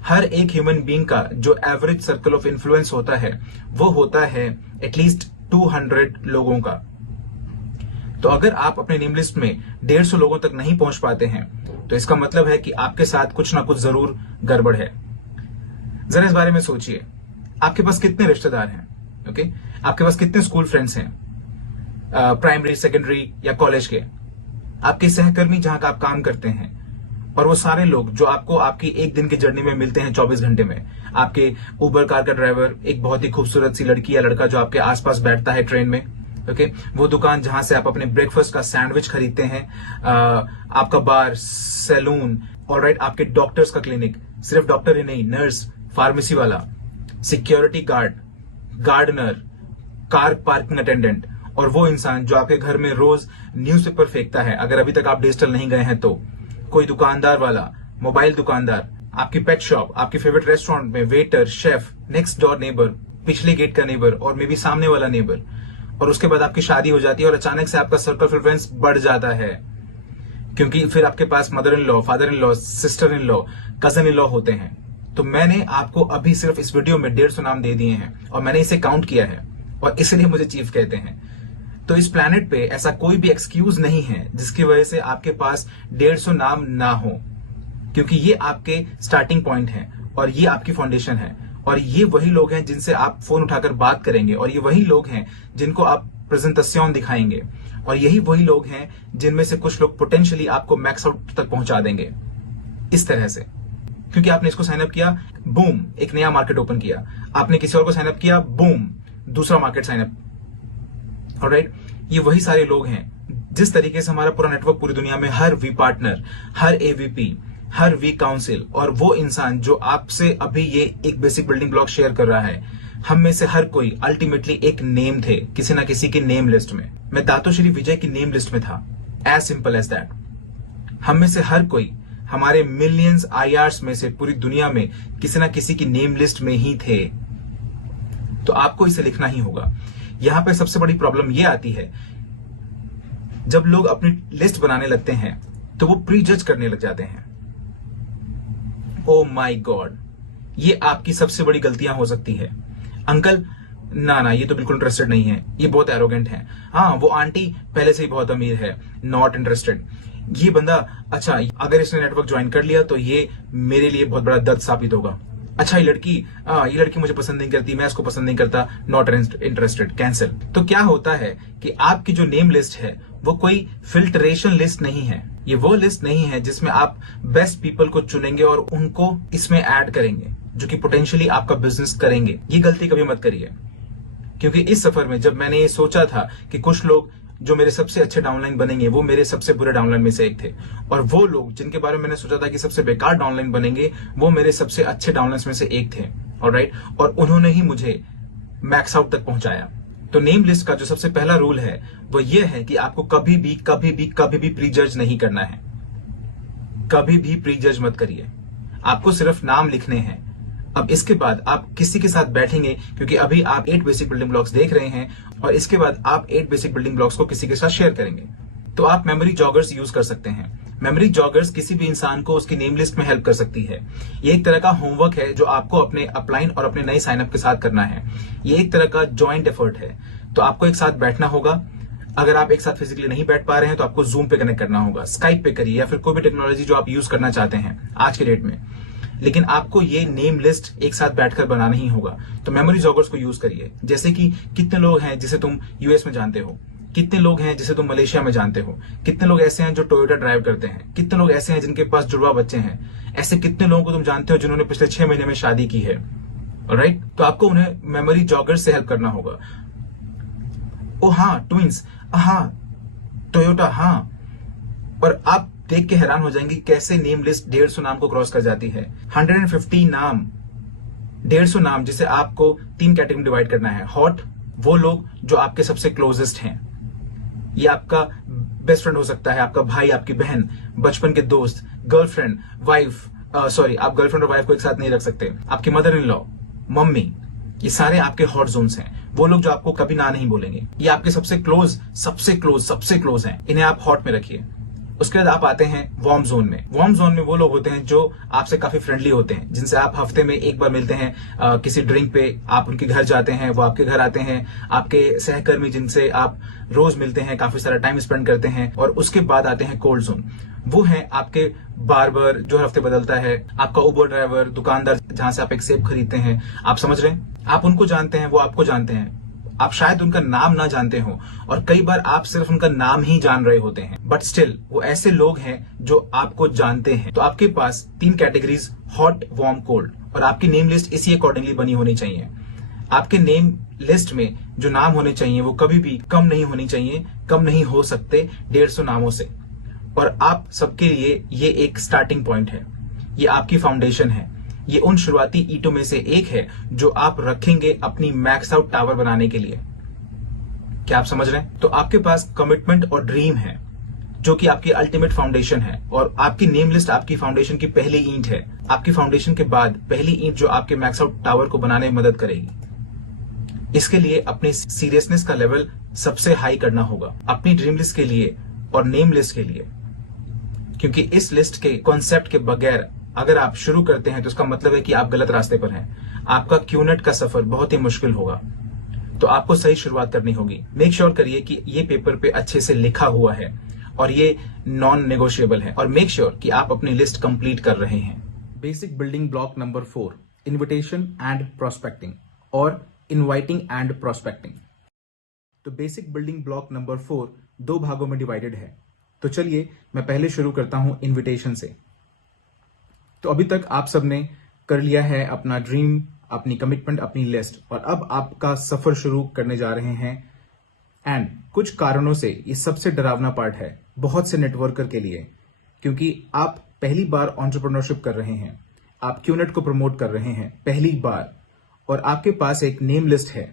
हर एक ह्यूमन बीइंग का जो एवरेज सर्कल ऑफ इन्फ्लुएंस होता है वो होता है एटलीस्ट 200 लोगों का। तो अगर आप अपने नेम लिस्ट में 150 लोगों तक नहीं पहुंच पाते हैं तो इसका मतलब है कि आपके साथ कुछ ना कुछ जरूर गड़बड़ है। जरा इस बारे में सोचिए, आपके पास कितने रिश्तेदार हैं? ओके, आपके पास कितने स्कूल फ्रेंड्स हैं, प्राइमरी, सेकेंडरी या कॉलेज के, आपके सहकर्मी जहां का आप काम करते हैं, और वो सारे लोग जो आपको आपकी एक दिन की जर्नी में मिलते हैं 24 घंटे में, आपके उबर कार का ड्राइवर, एक बहुत ही खूबसूरत सी लड़की या लड़का जो आपके आसपास बैठता है ट्रेन में, ओके, वो दुकान जहां से आप अपने ब्रेकफास्ट का सैंडविच खरीदते हैं, आपका बार, सैलून, ऑलराइट, आपके डॉक्टर्स का क्लिनिक, सिर्फ डॉक्टर ही नहीं, नर्स, फार्मेसी वाला, security guard, gardener, car parking attendant, और वो इंसान जो आपके घर में रोज न्यूज़पेपर फेंकता है, अगर अभी तक आप डिजिटल नहीं गए हैं तो, कोई दुकानदार वाला, मोबाइल दुकानदार, आपकी पेट शॉप, आपकी फेवरेट रेस्टोरेंट में waiter, chef, next door neighbour, पिछले गेट का नेबर और मे बी सामने वाला नेबर, और उसके बाद आपकी शादी हो जाती है और अचानक से आपका सर्कल ऑफ इन्फ्लुएंस बढ़ जाता है, क्योंकि फिर आपके पास mother in law, father in law, sister in law, cousin in law होते हैं। तो मैंने आपको अभी सिर्फ इस वीडियो में 150 नाम दे दिए हैं और मैंने इसे काउंट किया है, और इसलिए मुझे चीफ कहते हैं। तो इस प्लैनेट पे ऐसा कोई भी एक्सक्यूज नहीं है जिसकी वजह से आपके पास 150 नाम ना हो, क्योंकि ये आपके स्टार्टिंग पॉइंट है और ये आपकी फाउंडेशन है, और ये वही लोग हैं जिनसे आप फोन उठाकर बात करेंगे, और ये वही लोग हैं जिनको आप प्रेजेंटेशन दिखाएंगे, और यही वही लोग हैं जिनमें से कुछ लोग पोटेंशियली आपको मैक्स आउट तक पहुंचा देंगे इस तरह से, क्योंकि आपने इसको साइन अप किया, बूम, एक नया मार्केट ओपन किया, आपने किसी और को साइन अप किया, बूम, दूसरा मार्केट साइन अप। ऑलराइट, ये वही सारे लोग हैं। जिस तरीके से हमारा पूरा नेटवर्क पूरी दुनिया में, हर वी पार्टनर, हर एवीपी, हर वी काउंसिल, और वो इंसान जो आपसे अभी ये एक बेसिक बिल्डिंग ब्लॉक शेयर कर रहा है, हम में से हर कोई अल्टीमेटली एक नेम थे किसी ना किसी की नेम लिस्ट में। मैं दातोश्री विजय की नेम लिस्ट में था, एज सिंपल एज दैट। हम में से हर कोई हमारे मिलियंस आईआर्स में से पूरी दुनिया में किसी ना किसी की नेम लिस्ट में ही थे। तो आपको इसे लिखना ही होगा। यहां पे सबसे बड़ी प्रॉब्लम यह आती है, जब लोग अपनी लिस्ट बनाने लगते हैं तो वो प्री जज करने लग जाते हैं। ओ माय गॉड, ये आपकी सबसे बड़ी गलतियां हो सकती है। अंकल, ना ये तो बिल्कुल इंटरेस्टेड नहीं है, ये बहुत एरोगेंट है, हाँ वो आंटी पहले से ही बहुत अमीर है, नॉट इंटरेस्टेड। ये बंदा, अच्छा अगर इसने नेटवर्क ज्वाइन कर लिया तो ये मेरे लिए बहुत बड़ा दर्द साबित होगा। अच्छा ये लड़की मुझे पसंद नहीं करती, मैं इसको पसंद नहीं करता, नॉट इंटरेस्टेड, कैंसिल। तो क्या होता है कि आपकी जो नेम लिस्ट है वो कोई फिल्ट्रेशन लिस्ट नहीं है, ये वो लिस्ट नहीं है जिसमें आप बेस्ट पीपल को चुनेंगे और उनको इसमें ऐड करेंगे जो कि पोटेंशियली आपका बिजनेस करेंगे। ये गलती कभी मत करिए, क्योंकि इस सफर में जब मैंने ये सोचा था कि कुछ लोग जो मेरे सबसे अच्छे डाउनलाइन बनेंगे वो मेरे सबसे बुरे डाउनलाइन में से एक थे, और वो लोग जिनके बारे में मैंने सोचा था कि सबसे बेकार डाउनलाइन बनेंगे वो मेरे सबसे अच्छे डाउनलाइन में से एक थे। ऑलराइट, और उन्होंने ही मुझे मैक्स आउट तक पहुंचाया। तो नेम लिस्ट का जो सबसे पहला रूल है वो ये है कि आपको कभी भी प्री जज नहीं करना है। कभी भी प्री जज मत करिए, आपको सिर्फ नाम लिखने हैं। अब इसके बाद आप किसी के साथ बैठेंगे, क्योंकि अभी आप 8 बेसिक बिल्डिंग ब्लॉक्स देख रहे हैं, और इसके बाद आप 8 बेसिक बिल्डिंग ब्लॉक्स को किसी के साथ शेयर करेंगे। तो आप मेमोरी जॉगर्स यूज कर सकते हैं। मेमोरी जॉगर्स किसी भी इंसान को उसकी नेम लिस्ट में हेल्प कर सकती है। ये एक तरह का होमवर्क है जो आपको अपने अपलाइन और अपने नए साइनअप के साथ करना है। ये एक तरह का जॉइंट एफर्ट है। तो आपको एक साथ बैठना होगा। अगर आप एक साथ फिजिकली नहीं बैठ पा रहे हैं तो आपको जूम पे कनेक्ट करना होगा, स्काइप पे करिए या फिर कोई भी टेक्नोलॉजी जो आप यूज करना चाहते हैं आज के डेट में। लेकिन आपको ये नेम लिस्ट एक साथ बैठकर बनाना ही होगा। तो मेमोरी जॉगर्स को यूज करिए। जैसे कि कितने लोग हैं जिसे तुम यूएस में जानते हो, कितने लोग हैं जिसे तुम मलेशिया में जानते हो, कितने लोग ऐसे हैं जो टोयोटा ड्राइव करते हैं, कितने लोग ऐसे हैं जिनके पास जुड़वा बच्चे हैं, ऐसे कितने लोगों को तुम जानते हो जिन्होंने पिछले 6 महीने में शादी की है। राइट, तो आपको उन्हें मेमोरी जॉगर्स से हेल्प करना होगा। ओ हाँ, ट्विंस, हाँ टोयोटा, हाँ। और आप देख के हैरान हो जाएंगे कैसे नेम लिस्ट 150 नाम को क्रॉस कर जाती है। 150 नाम, 150 नाम, जिसे आपको 3 कैटेगरी में डिवाइड करना है। हॉट, वो लोग जो आपके सबसे क्लोजेस्ट हैं। ये आपका बेस्ट फ्रेंड हो सकता है, आपका भाई, आपकी बहन, बचपन के दोस्त, गर्लफ्रेंड, वाइफ, सॉरी आप गर्लफ्रेंड और वाइफ को एक साथ नहीं रख सकते, आपकी मदर इन लॉ, मम्मी, ये सारे आपके हॉट जोन्स हैं। वो लोग जो आपको कभी ना नहीं बोलेंगे, ये आपके सबसे क्लोज, सबसे क्लोज, सबसे क्लोज हैं। इन्हें आप हॉट में रखिए। उसके बाद आप आते हैं वार्म जोन में। वार्म जोन में वो लोग होते हैं जो आपसे काफी फ्रेंडली होते हैं, जिनसे आप हफ्ते में एक बार मिलते हैं, किसी ड्रिंक पे आप उनके घर जाते हैं, वो आपके घर आते हैं। आपके सहकर्मी जिनसे आप रोज मिलते हैं, काफी सारा टाइम स्पेंड करते हैं। और उसके बाद आते हैं कोल्ड जोन। वो है आपके बार्बर जो हफ्ते बदलता है, आपका उबर ड्राइवर, दुकानदार जहां से आप एक सेब खरीदते हैं। आप समझ रहे हैं, आप उनको जानते हैं, वो आपको जानते हैं। आप शायद उनका नाम ना जानते हो और कई बार आप सिर्फ उनका नाम ही जान रहे होते हैं, बट स्टिल वो ऐसे लोग हैं जो आपको जानते हैं। तो आपके पास 3 कैटेगरीज, हॉट, वार्म, कोल्ड, और आपकी नेम लिस्ट इसी अकॉर्डिंगली बनी होनी चाहिए। आपके नेम लिस्ट में जो नाम होने चाहिए वो कभी भी कम नहीं होनी चाहिए, कम नहीं हो सकते 150 नामों से। और आप सबके लिए ये एक स्टार्टिंग पॉइंट है, ये आपकी फाउंडेशन है, ये उन शुरुआती ईंटों में से एक है जो आप रखेंगे अपनी मैक्स आउट टावर बनाने के लिए। क्या आप समझ रहे हैं? तो आपके पास कमिटमेंट और ड्रीम है जो कि आपकी अल्टीमेट फाउंडेशन है, और आपकी नेम लिस्ट आपकी फाउंडेशन की पहली ईंट है। आपकी फाउंडेशन के बाद पहली ईंट जो आपके मैक्स आउट टावर को बनाने में मदद करेगी। इसके लिए अपने सीरियसनेस का लेवल सबसे हाई करना होगा अपनी ड्रीम लिस्ट के लिए और नेम लिस्ट के लिए, क्योंकि इस लिस्ट के कॉन्सेप्ट के बगैर अगर आप शुरू करते हैं तो इसका मतलब है कि आप गलत रास्ते पर हैं। आपका क्यूनेट का सफर बहुत ही मुश्किल होगा। तो आपको सही शुरुआत करनी होगी। मेक श्योर करिए कि ये पेपर पे अच्छे से लिखा हुआ है और ये नॉन नेगोशिएबल है, और मेक श्योर कि आप अपनी लिस्ट कंप्लीट कर रहे हैं। Basic building block number 4, invitation and prospecting, और इनवाइटिंग एंड प्रोस्पेक्टिंग। तो बेसिक बिल्डिंग ब्लॉक नंबर 4 2 भागों में डिवाइडेड है। तो चलिए मैं पहले शुरू करता हूं इन्विटेशन से। तो अभी तक आप सबने कर लिया है अपना ड्रीम, अपनी कमिटमेंट, अपनी लिस्ट, और अब आपका सफर शुरू करने जा रहे हैं। एंड कुछ कारणों से ये सबसे डरावना पार्ट है बहुत से नेटवर्कर के लिए, क्योंकि आप पहली बार एंटरप्रेन्योरशिप कर रहे हैं, आप क्यूनेट को प्रमोट कर रहे हैं पहली बार, और आपके पास एक नेम लिस्ट है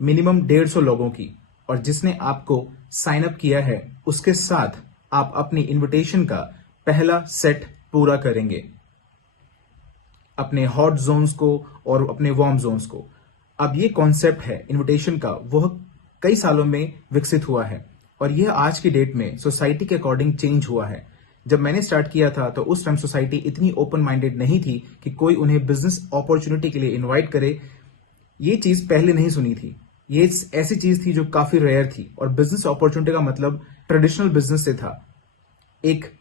मिनिमम 150 लोगों की, और जिसने आपको साइन अप किया है उसके साथ आप अपनी इन्विटेशन का पहला सेट पूरा करेंगे, अपने हॉट जोन्स को और अपने वार्म जोन्स को। अब ये कॉन्सेप्ट है इन्विटेशन का, वह कई सालों में विकसित हुआ है, और यह आज की डेट में सोसाइटी के अकॉर्डिंग चेंज हुआ है। जब मैंने स्टार्ट किया था तो उस टाइम सोसाइटी इतनी ओपन माइंडेड नहीं थी कि कोई उन्हें बिजनेस अपॉर्चुनिटी के लिए इन्वाइट करे। ये चीज पहले नहीं सुनी थी। ये ऐसी चीज थी जो काफी रेयर थी, और बिजनेस अपॉर्चुनिटी का मतलब ट्रेडिशनल बिजनेस से था। एक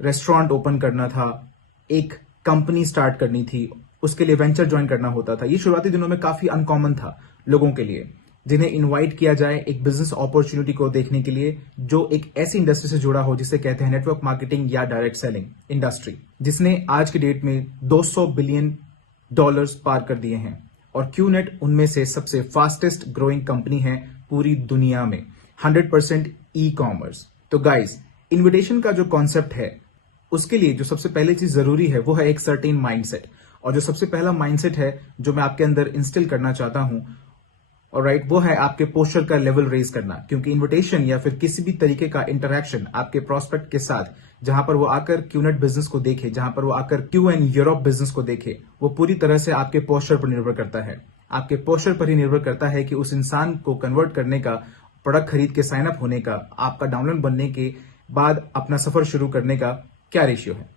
रेस्टोरेंट ओपन करना था, एक कंपनी स्टार्ट करनी थी, उसके लिए वेंचर ज्वाइन करना होता था। ये शुरुआती दिनों में काफी अनकॉमन था लोगों के लिए, जिन्हें इनवाइट किया जाए एक बिजनेस अपॉर्चुनिटी को देखने के लिए जो एक ऐसी इंडस्ट्री से जुड़ा हो जिसे कहते हैं नेटवर्क मार्केटिंग या डायरेक्ट सेलिंग इंडस्ट्री, जिसने आज की डेट में $200 बिलियन पार कर दिए हैं। और क्यूनेट उनमें से सबसे फास्टेस्ट ग्रोइंग कंपनी है पूरी दुनिया में, 100% ई कॉमर्स। तो गाइज, इन्विटेशन का जो कॉन्सेप्ट है उसके लिए जो सबसे पहले चीज जरूरी है वो है एक सर्टेन माइंडसेट। और जो सबसे पहला माइंडसेट है जो मैं आपके अंदर इंस्टिल करना चाहता हूं, ऑलराइट, वो है आपके पोस्चर का लेवल रेज करना। क्योंकि इन्विटेशन या फिर किसी भी तरीके का इंटरैक्शन आपके प्रोस्पेक्ट के साथ, जहां पर वो आकर क्यूनेट बिजनेस को देखे, जहां पर वो आकर क्यू एंड यूरोप बिजनेस को देखे, वो पूरी तरह से आपके पोस्चर पर निर्भर करता है। आपके पोस्चर पर ही निर्भर करता है कि उस इंसान को कन्वर्ट करने का, प्रोडक्ट खरीद के साइन अप होने का, आपका डाउनलोड बनने के बाद अपना सफर शुरू करने का क्या रेशियो है।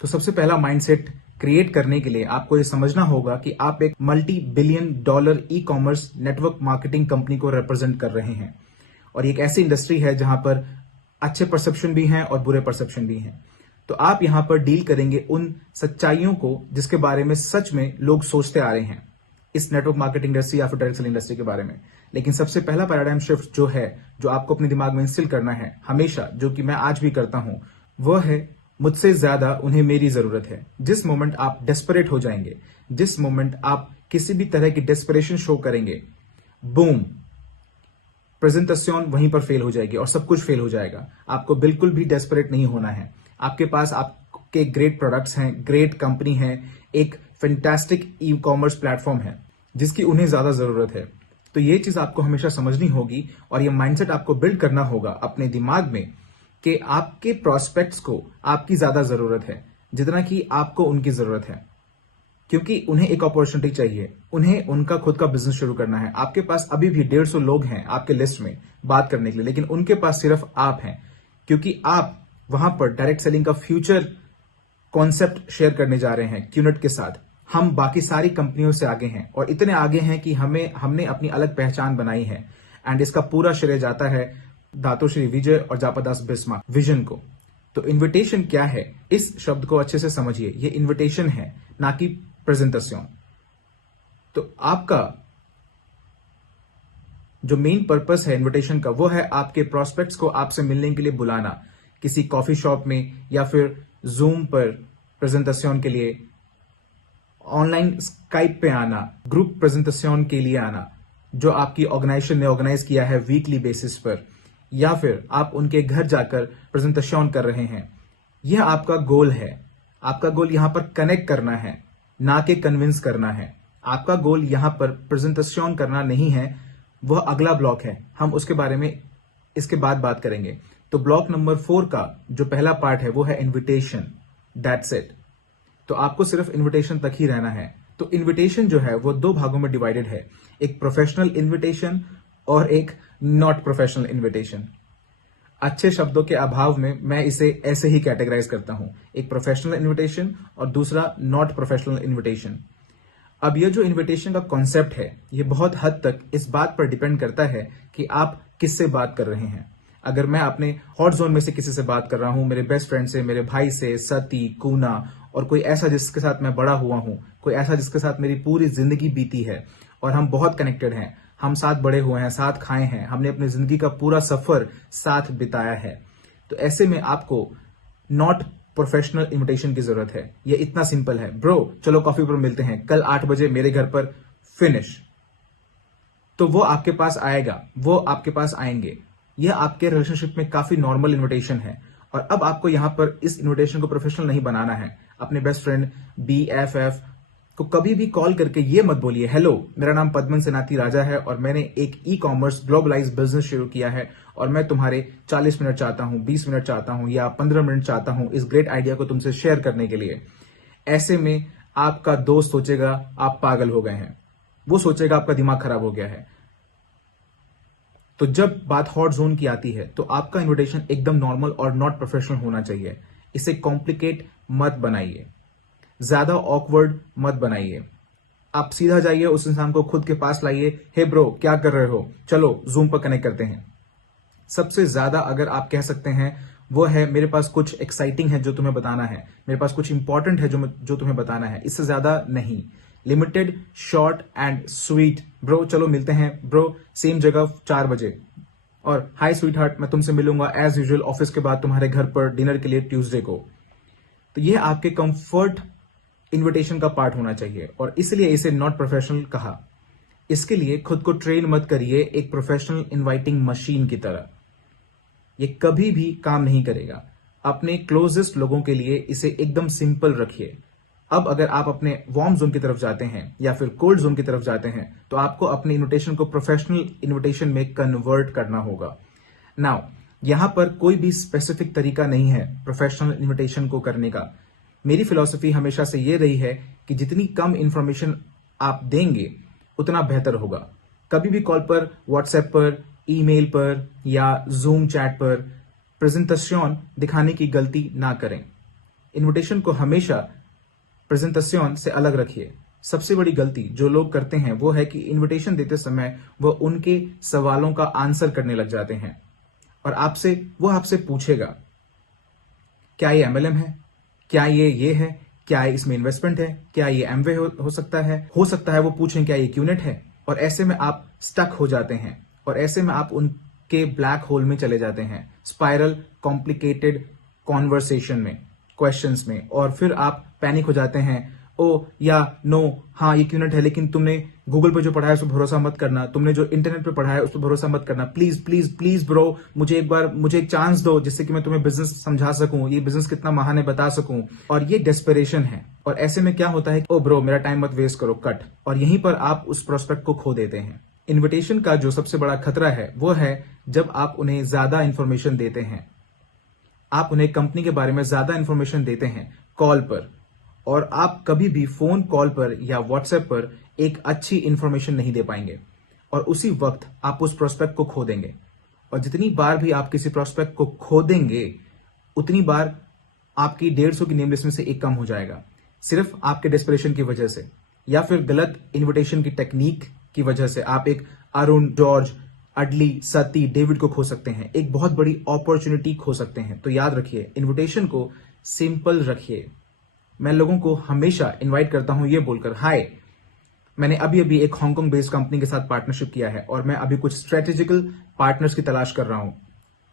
तो सबसे पहला माइंडसेट क्रिएट करने के लिए आपको ये समझना होगा कि आप एक multi billion dollar e commerce network marketing company को रिप्रेजेंट कर रहे हैं, और ये एक ऐसी इंडस्ट्री है जहां पर अच्छे परसेप्शन भी हैं और बुरे परसेप्शन भी हैं। तो आप यहां पर डील करेंगे उन सच्चाइयों को जिसके बारे में सच में लोग सोचते आ रहे हैं इस नेटवर्क मार्केटिंग इंडस्ट्री या फिर डायरेक्ट सेलिंग इंडस्ट्री के बारे में। लेकिन सबसे पहला पैराडाइम शिफ्ट जो है, जो आपको अपने दिमाग में इंस्टिल करना है हमेशा, जो कि मैं आज भी करता हूं, वो है मुझसे ज्यादा उन्हें मेरी जरूरत है। जिस मोमेंट आप डेस्परेट हो जाएंगे, जिस मोमेंट आप किसी भी तरह की डेस्परेशन शो करेंगे, बूम, प्रेजेंटेशन वहीं पर फेल हो जाएगी और सब कुछ फेल हो जाएगा। आपको बिल्कुल भी डेस्परेट नहीं होना है। आपके पास आपके ग्रेट प्रोडक्ट्स हैं, ग्रेट कंपनी है, एक फैंटास्टिक ई कॉमर्स प्लेटफॉर्म है जिसकी उन्हें ज्यादा जरूरत है। तो ये चीज आपको हमेशा समझनी होगी और ये माइंडसेट आपको बिल्ड करना होगा अपने दिमाग में कि आपके प्रोस्पेक्ट्स को आपकी ज्यादा जरूरत है जितना कि आपको उनकी जरूरत है, क्योंकि उन्हें एक अपॉर्चुनिटी चाहिए, उन्हें उनका खुद का बिजनेस शुरू करना है। आपके पास अभी भी 150 लोग हैं आपके लिस्ट में बात करने के लिए, लेकिन उनके पास सिर्फ आप हैं, क्योंकि आप वहां पर डायरेक्ट सेलिंग का फ्यूचर कॉन्सेप्ट शेयर करने जा रहे हैं क्यूनेट के साथ। हम बाकी सारी कंपनियों से आगे हैं और इतने आगे हैं कि हमने अपनी अलग पहचान बनाई है, एंड इसका पूरा श्रेय जाता है दातोश्री विजय और जापादास बिस्मार्क विजन को। तो इन्विटेशन क्या है, इस शब्द को अच्छे से समझिए। ये इन्विटेशन है, ना कि प्रेजेंटेशन। तो आपका जो मेन पर्पस है इन्विटेशन का, वो है आपके प्रोस्पेक्ट्स को आपसे मिलने के लिए बुलाना, किसी कॉफी शॉप में या फिर जूम पर प्रेजेंटेशन के लिए, ऑनलाइन स्काइप पे आना, ग्रुप प्रेजेंटेशन के लिए आना जो आपकी ऑर्गेनाइजेशन ने ऑर्गेनाइज किया है वीकली बेसिस पर, या फिर आप उनके घर जाकर प्रेजेंटेशन कर रहे हैं। यह आपका गोल है। आपका गोल यहां पर कनेक्ट करना है, ना कि कन्विंस करना है। आपका गोल यहां पर प्रेजेंटेशन करना नहीं है, वह अगला ब्लॉक है, हम उसके बारे में इसके बाद बात करेंगे। तो ब्लॉक नंबर 4 का जो पहला पार्ट है वो है इन्विटेशन, दैट्स इट। तो आपको सिर्फ इन्विटेशन तक ही रहना है। तो इन्विटेशन जो है वो 2 भागों में डिवाइडेड है, एक प्रोफेशनल इन्विटेशन और एक नॉट प्रोफेशनल इन्विटेशन। अच्छे शब्दों के अभाव में मैं इसे ऐसे ही कैटेगराइज करता हूं, एक प्रोफेशनल इन्विटेशन और दूसरा नॉट प्रोफेशनल इन्विटेशन। अब ये जो इन्विटेशन का कॉन्सेप्ट है, ये बहुत हद तक इस बात पर डिपेंड करता है कि आप किससे बात कर रहे हैं। अगर मैं अपने हॉट जोन में से किसी से बात कर रहा हूं, मेरे बेस्ट फ्रेंड से, मेरे भाई से, सती, कूना, और कोई ऐसा जिसके साथ मैं बड़ा हुआ हूं, कोई ऐसा जिसके साथ मेरी पूरी जिंदगी बीती है और हम बहुत कनेक्टेड हैं, हम साथ बड़े हुए हैं, साथ खाए हैं, हमने अपनी जिंदगी का पूरा सफर साथ बिताया है, तो ऐसे में आपको नॉट प्रोफेशनल इन्विटेशन की जरूरत है। ये इतना सिंपल है। ब्रो चलो कॉफी पर मिलते हैं कल 8 बजे मेरे घर पर, फिनिश। तो वो आपके पास आएगा, वो आपके पास आएंगे। यह आपके रिलेशनशिप में काफी नॉर्मल इन्विटेशन है। और अब आपको यहां पर इस इन्विटेशन को प्रोफेशनल नहीं बनाना है। अपने बेस्ट फ्रेंड BFF को कभी भी कॉल करके ये मत बोलिए, हेलो मेरा नाम पद्मन सेनाती राजा है और मैंने एक ई कॉमर्स ग्लोबलाइज बिजनेस शुरू किया है और मैं तुम्हारे 40 मिनट चाहता हूं, 20 मिनट चाहता हूं या 15 मिनट चाहता हूं इस ग्रेट आइडिया को तुमसे शेयर करने के लिए। ऐसे में आपका दोस्त सोचेगा आप पागल हो गए हैं, वो सोचेगा आपका दिमाग खराब हो गया है। तो जब बात हॉट जोन की आती है तो आपका इन्विटेशन एकदम नॉर्मल और नॉट प्रोफेशनल होना चाहिए। इसे कॉम्प्लिकेट मत बनाइए, ज्यादा ऑकवर्ड मत बनाइए। आप सीधा जाइए, उस इंसान को खुद के पास लाइए, हे ब्रो क्या कर रहे हो, चलो जूम पर कनेक्ट करते हैं। सबसे ज्यादा अगर आप कह सकते हैं वो है मेरे पास कुछ एक्साइटिंग है जो तुम्हें बताना है, मेरे पास कुछ इंपॉर्टेंट है जो तुम्हें बताना है, इससे ज्यादा नहीं। Limited, short and sweet. Bro चलो मिलते हैं ब्रो, सेम जगह 4 बजे। और हाय स्वीट हार्ट, मैं तुमसे मिलूंगा एज यूजुअल ऑफिस के बाद तुम्हारे घर पर डिनर के लिए ट्यूसडे को। तो यह आपके कंफर्ट इन्विटेशन का पार्ट होना चाहिए और इसलिए इसे नॉट प्रोफेशनल कहा। इसके लिए खुद को ट्रेन मत करिए एक प्रोफेशनल इनवाइटिंग मशीन की तरह, यह कभी भी काम नहीं करेगा। अपने क्लोजेस्ट लोगों के लिए इसे एकदम सिंपल रखिए। अब अगर आप अपने वार्म जोन की तरफ जाते हैं या फिर कोल्ड जोन की तरफ जाते हैं तो आपको अपने इन्विटेशन को प्रोफेशनल इन्विटेशन में कन्वर्ट करना होगा। नाउ यहां पर कोई भी स्पेसिफिक तरीका नहीं है प्रोफेशनल इन्विटेशन को करने का। मेरी फिलॉसफी हमेशा से यह रही है कि जितनी कम इंफॉर्मेशन आप देंगे उतना बेहतर होगा। कभी भी कॉल पर, व्हाट्सएप पर, ईमेल पर या जूम चैट पर प्रेजेंटेशन दिखाने की गलती ना करें। इन्विटेशन को हमेशा प्रेजेंटेशन से अलग रखिए। सबसे बड़ी गलती जो लोग करते हैं वो है कि इनविटेशन देते समय वो उनके सवालों का आंसर करने लग जाते हैं और आपसे पूछेगा, क्या ये एमएलएम है, क्या ये है, क्या इसमें इन्वेस्टमेंट है, क्या ये एमवे हो सकता है वो पूछें क्या ये क्यूनेट है, और ऐसे में आप स्टक हो जाते हैं और ऐसे में आप उनके ब्लैक होल में चले जाते हैं, स्पाइरल कॉम्प्लिकेटेड कॉन्वर्सेशन में, क्वेश्चंस में, और फिर आप पैनिक हो जाते हैं। ओ या नो, हाँ ये क्यूनेट है, लेकिन तुमने गूगल पे जो पढ़ा है उस पर भरोसा मत करना, तुमने जो इंटरनेट पे पढ़ा है उस पर भरोसा मत करना, प्लीज प्लीज प्लीज ब्रो, मुझे एक चांस दो जिससे कि मैं तुम्हें बिजनेस समझा सकूं, ये बिजनेस कितना महान है बता सकूं। और ये डेस्परेशन है, और ऐसे में क्या होता है, ओ ब्रो मेरा टाइम मत वेस्ट करो, कट, और यहीं पर आप उस प्रोस्पेक्ट को खो देते हैं। इन्विटेशन का जो सबसे बड़ा खतरा है वो है जब आप उन्हें ज्यादा इंफॉर्मेशन देते हैं, आप उन्हें कंपनी के बारे में ज्यादा इंफॉर्मेशन देते हैं कॉल पर, और आप कभी भी फोन कॉल पर या व्हाट्सएप पर एक अच्छी इंफॉर्मेशन नहीं दे पाएंगे और उसी वक्त आप उस प्रोस्पेक्ट को खो देंगे। और जितनी बार भी आप किसी प्रोस्पेक्ट को खो देंगे उतनी बार आपकी 150 की नेम लिस्ट में से एक कम हो जाएगा, सिर्फ आपके डेस्परेशन की वजह से या फिर गलत इन्विटेशन की टेक्निक की वजह से। आप एक अरुण, जॉर्ज, अडली, सती, डेविड को खो सकते हैं, एक बहुत बड़ी अपॉर्चुनिटी खो सकते हैं। तो याद रखिए, इन्विटेशन को सिंपल रखिए। मैं लोगों को हमेशा इनवाइट करता हूं ये बोलकर, हाय मैंने अभी एक हांगकांग बेस्ड कंपनी के साथ पार्टनरशिप किया है और मैं अभी कुछ स्ट्रेटेजिकल पार्टनर्स की तलाश कर रहा हूं।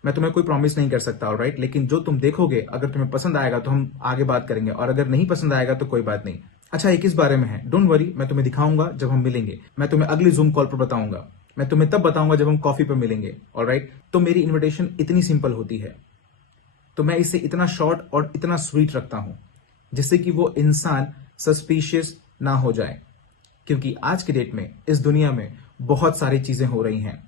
मैं तुम्हें कोई प्रॉमिस नहीं कर सकता, ऑलराइट, लेकिन जो तुम देखोगे अगर तुम्हें पसंद आएगा तो हम आगे बात करेंगे, और अगर नहीं पसंद आएगा तो कोई बात नहीं। अच्छा, ये किस बारे में है, डोंट वरी, मैं तुम्हें दिखाऊंगा जब हम मिलेंगे, मैं तुम्हें अगली जूम कॉल पर बताऊंगा, मैं तुम्हें तब बताऊंगा जब हम कॉफी पर मिलेंगे, ऑलराइट। तो मेरी इन्विटेशन इतनी सिंपल होती है, तो मैं इसे इतना शॉर्ट और इतना स्वीट रखता हूं जिससे कि वो इंसान सस्पिशियस ना हो जाए, क्योंकि आज की डेट में इस दुनिया में बहुत सारी चीजें हो रही हैं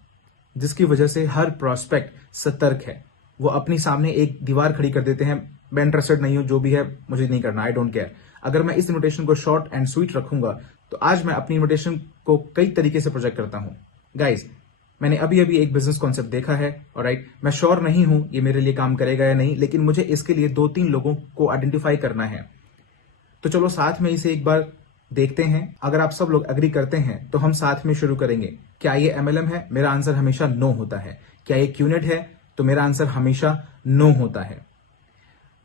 जिसकी वजह से हर प्रोस्पेक्ट सतर्क है। वो अपनी सामने एक दीवार खड़ी कर देते हैं, मैं इंटरेस्टेड नहीं हूं, जो भी है मुझे नहीं करना, आई डोंट केयर। अगर मैं इस इन्विटेशन को शॉर्ट एंड स्वीट रखूंगा तो आज मैं अपनी इन्विटेशन को कई तरीके से प्रोजेक्ट करता हूं। गाइज, मैंने अभी एक बिजनेस कॉन्सेप्ट देखा है, ऑलराइट, मैं श्योर नहीं हूं ये मेरे लिए काम करेगा या नहीं, लेकिन मुझे इसके लिए 2-3 लोगों को आइडेंटिफाई करना है। तो चलो साथ में इसे एक बार देखते हैं। अगर आप सब लोग एग्री करते हैं तो हम साथ में शुरू करेंगे। क्या ये एमएलएम है? मेरा आंसर हमेशा नो होता है। क्या ये क्यूनेट है? तो मेरा आंसर हमेशा नो होता है।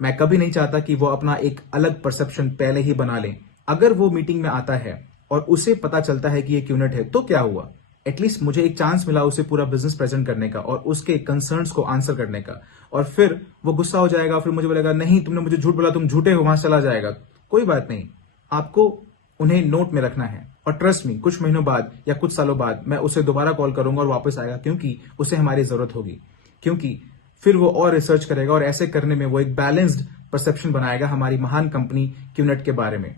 मैं कभी नहीं चाहता कि वो अपना एक अलग परसेप्शन पहले ही बना लें। अगर वो मीटिंग में आता है और उसे पता चलता है कि ये क्यूनेट है तो क्या हुआ, एटलीस्ट मुझे एक चांस मिला उसे पूरा बिजनेस प्रेजेंट करने का और उसके कंसर्न्स को आंसर करने का। और फिर वो गुस्सा हो जाएगा, फिर मुझे बोलेगा नहीं तुमने मुझे झूठ बोला, तुम झूठे हो, वहां चला जाएगा। कोई बात नहीं, आपको उन्हें नोट में रखना है और ट्रस्ट मी, कुछ महीनों बाद या कुछ सालों बाद मैं उसे दोबारा कॉल करूंगा और वापस आएगा, क्योंकि उसे हमारी जरूरत होगी, क्योंकि फिर वो और रिसर्च करेगा और ऐसे करने में वो एक बैलेंस्ड परसेप्शन बनाएगा हमारी महान कंपनी क्यूनेट के बारे में।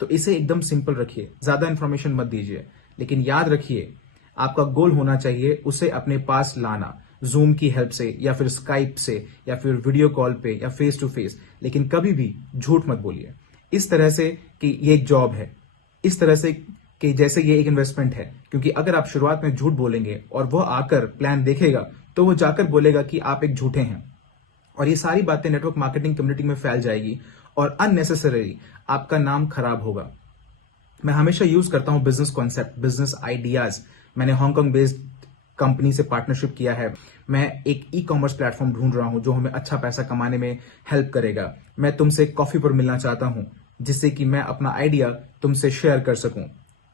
तो इसे एकदम सिंपल रखिए, ज्यादा इंफॉर्मेशन मत दीजिए, लेकिन याद रखिए आपका गोल होना चाहिए उसे अपने पास लाना, जूम की हेल्प से या फिर स्काइप से या फिर वीडियो कॉल पे या फेस टू फेस। लेकिन कभी भी झूठ मत बोलिए इस तरह से कि ये एक जॉब है, इस तरह से कि जैसे ये एक इन्वेस्टमेंट है, क्योंकि अगर आप शुरुआत में झूठ बोलेंगे और वो आकर प्लान देखेगा तो वो जाकर बोलेगा कि आप एक झूठे हैं, और ये सारी बातें नेटवर्क मार्केटिंग कम्युनिटी में फैल जाएगी और अननेसेसरी आपका नाम खराब होगा। मैं हमेशा यूज करता हूं बिजनेस कॉन्सेप्ट, बिजनेस आइडियाज। मैंने हांगकांग बेस्ड कंपनी से पार्टनरशिप किया है। मैं एक ई कॉमर्स प्लेटफॉर्म ढूंढ रहा हूं जो हमें अच्छा पैसा कमाने में हेल्प करेगा। मैं तुमसे कॉफी पर मिलना चाहता हूं जिससे कि मैं अपना आइडिया तुमसे शेयर कर सकूं।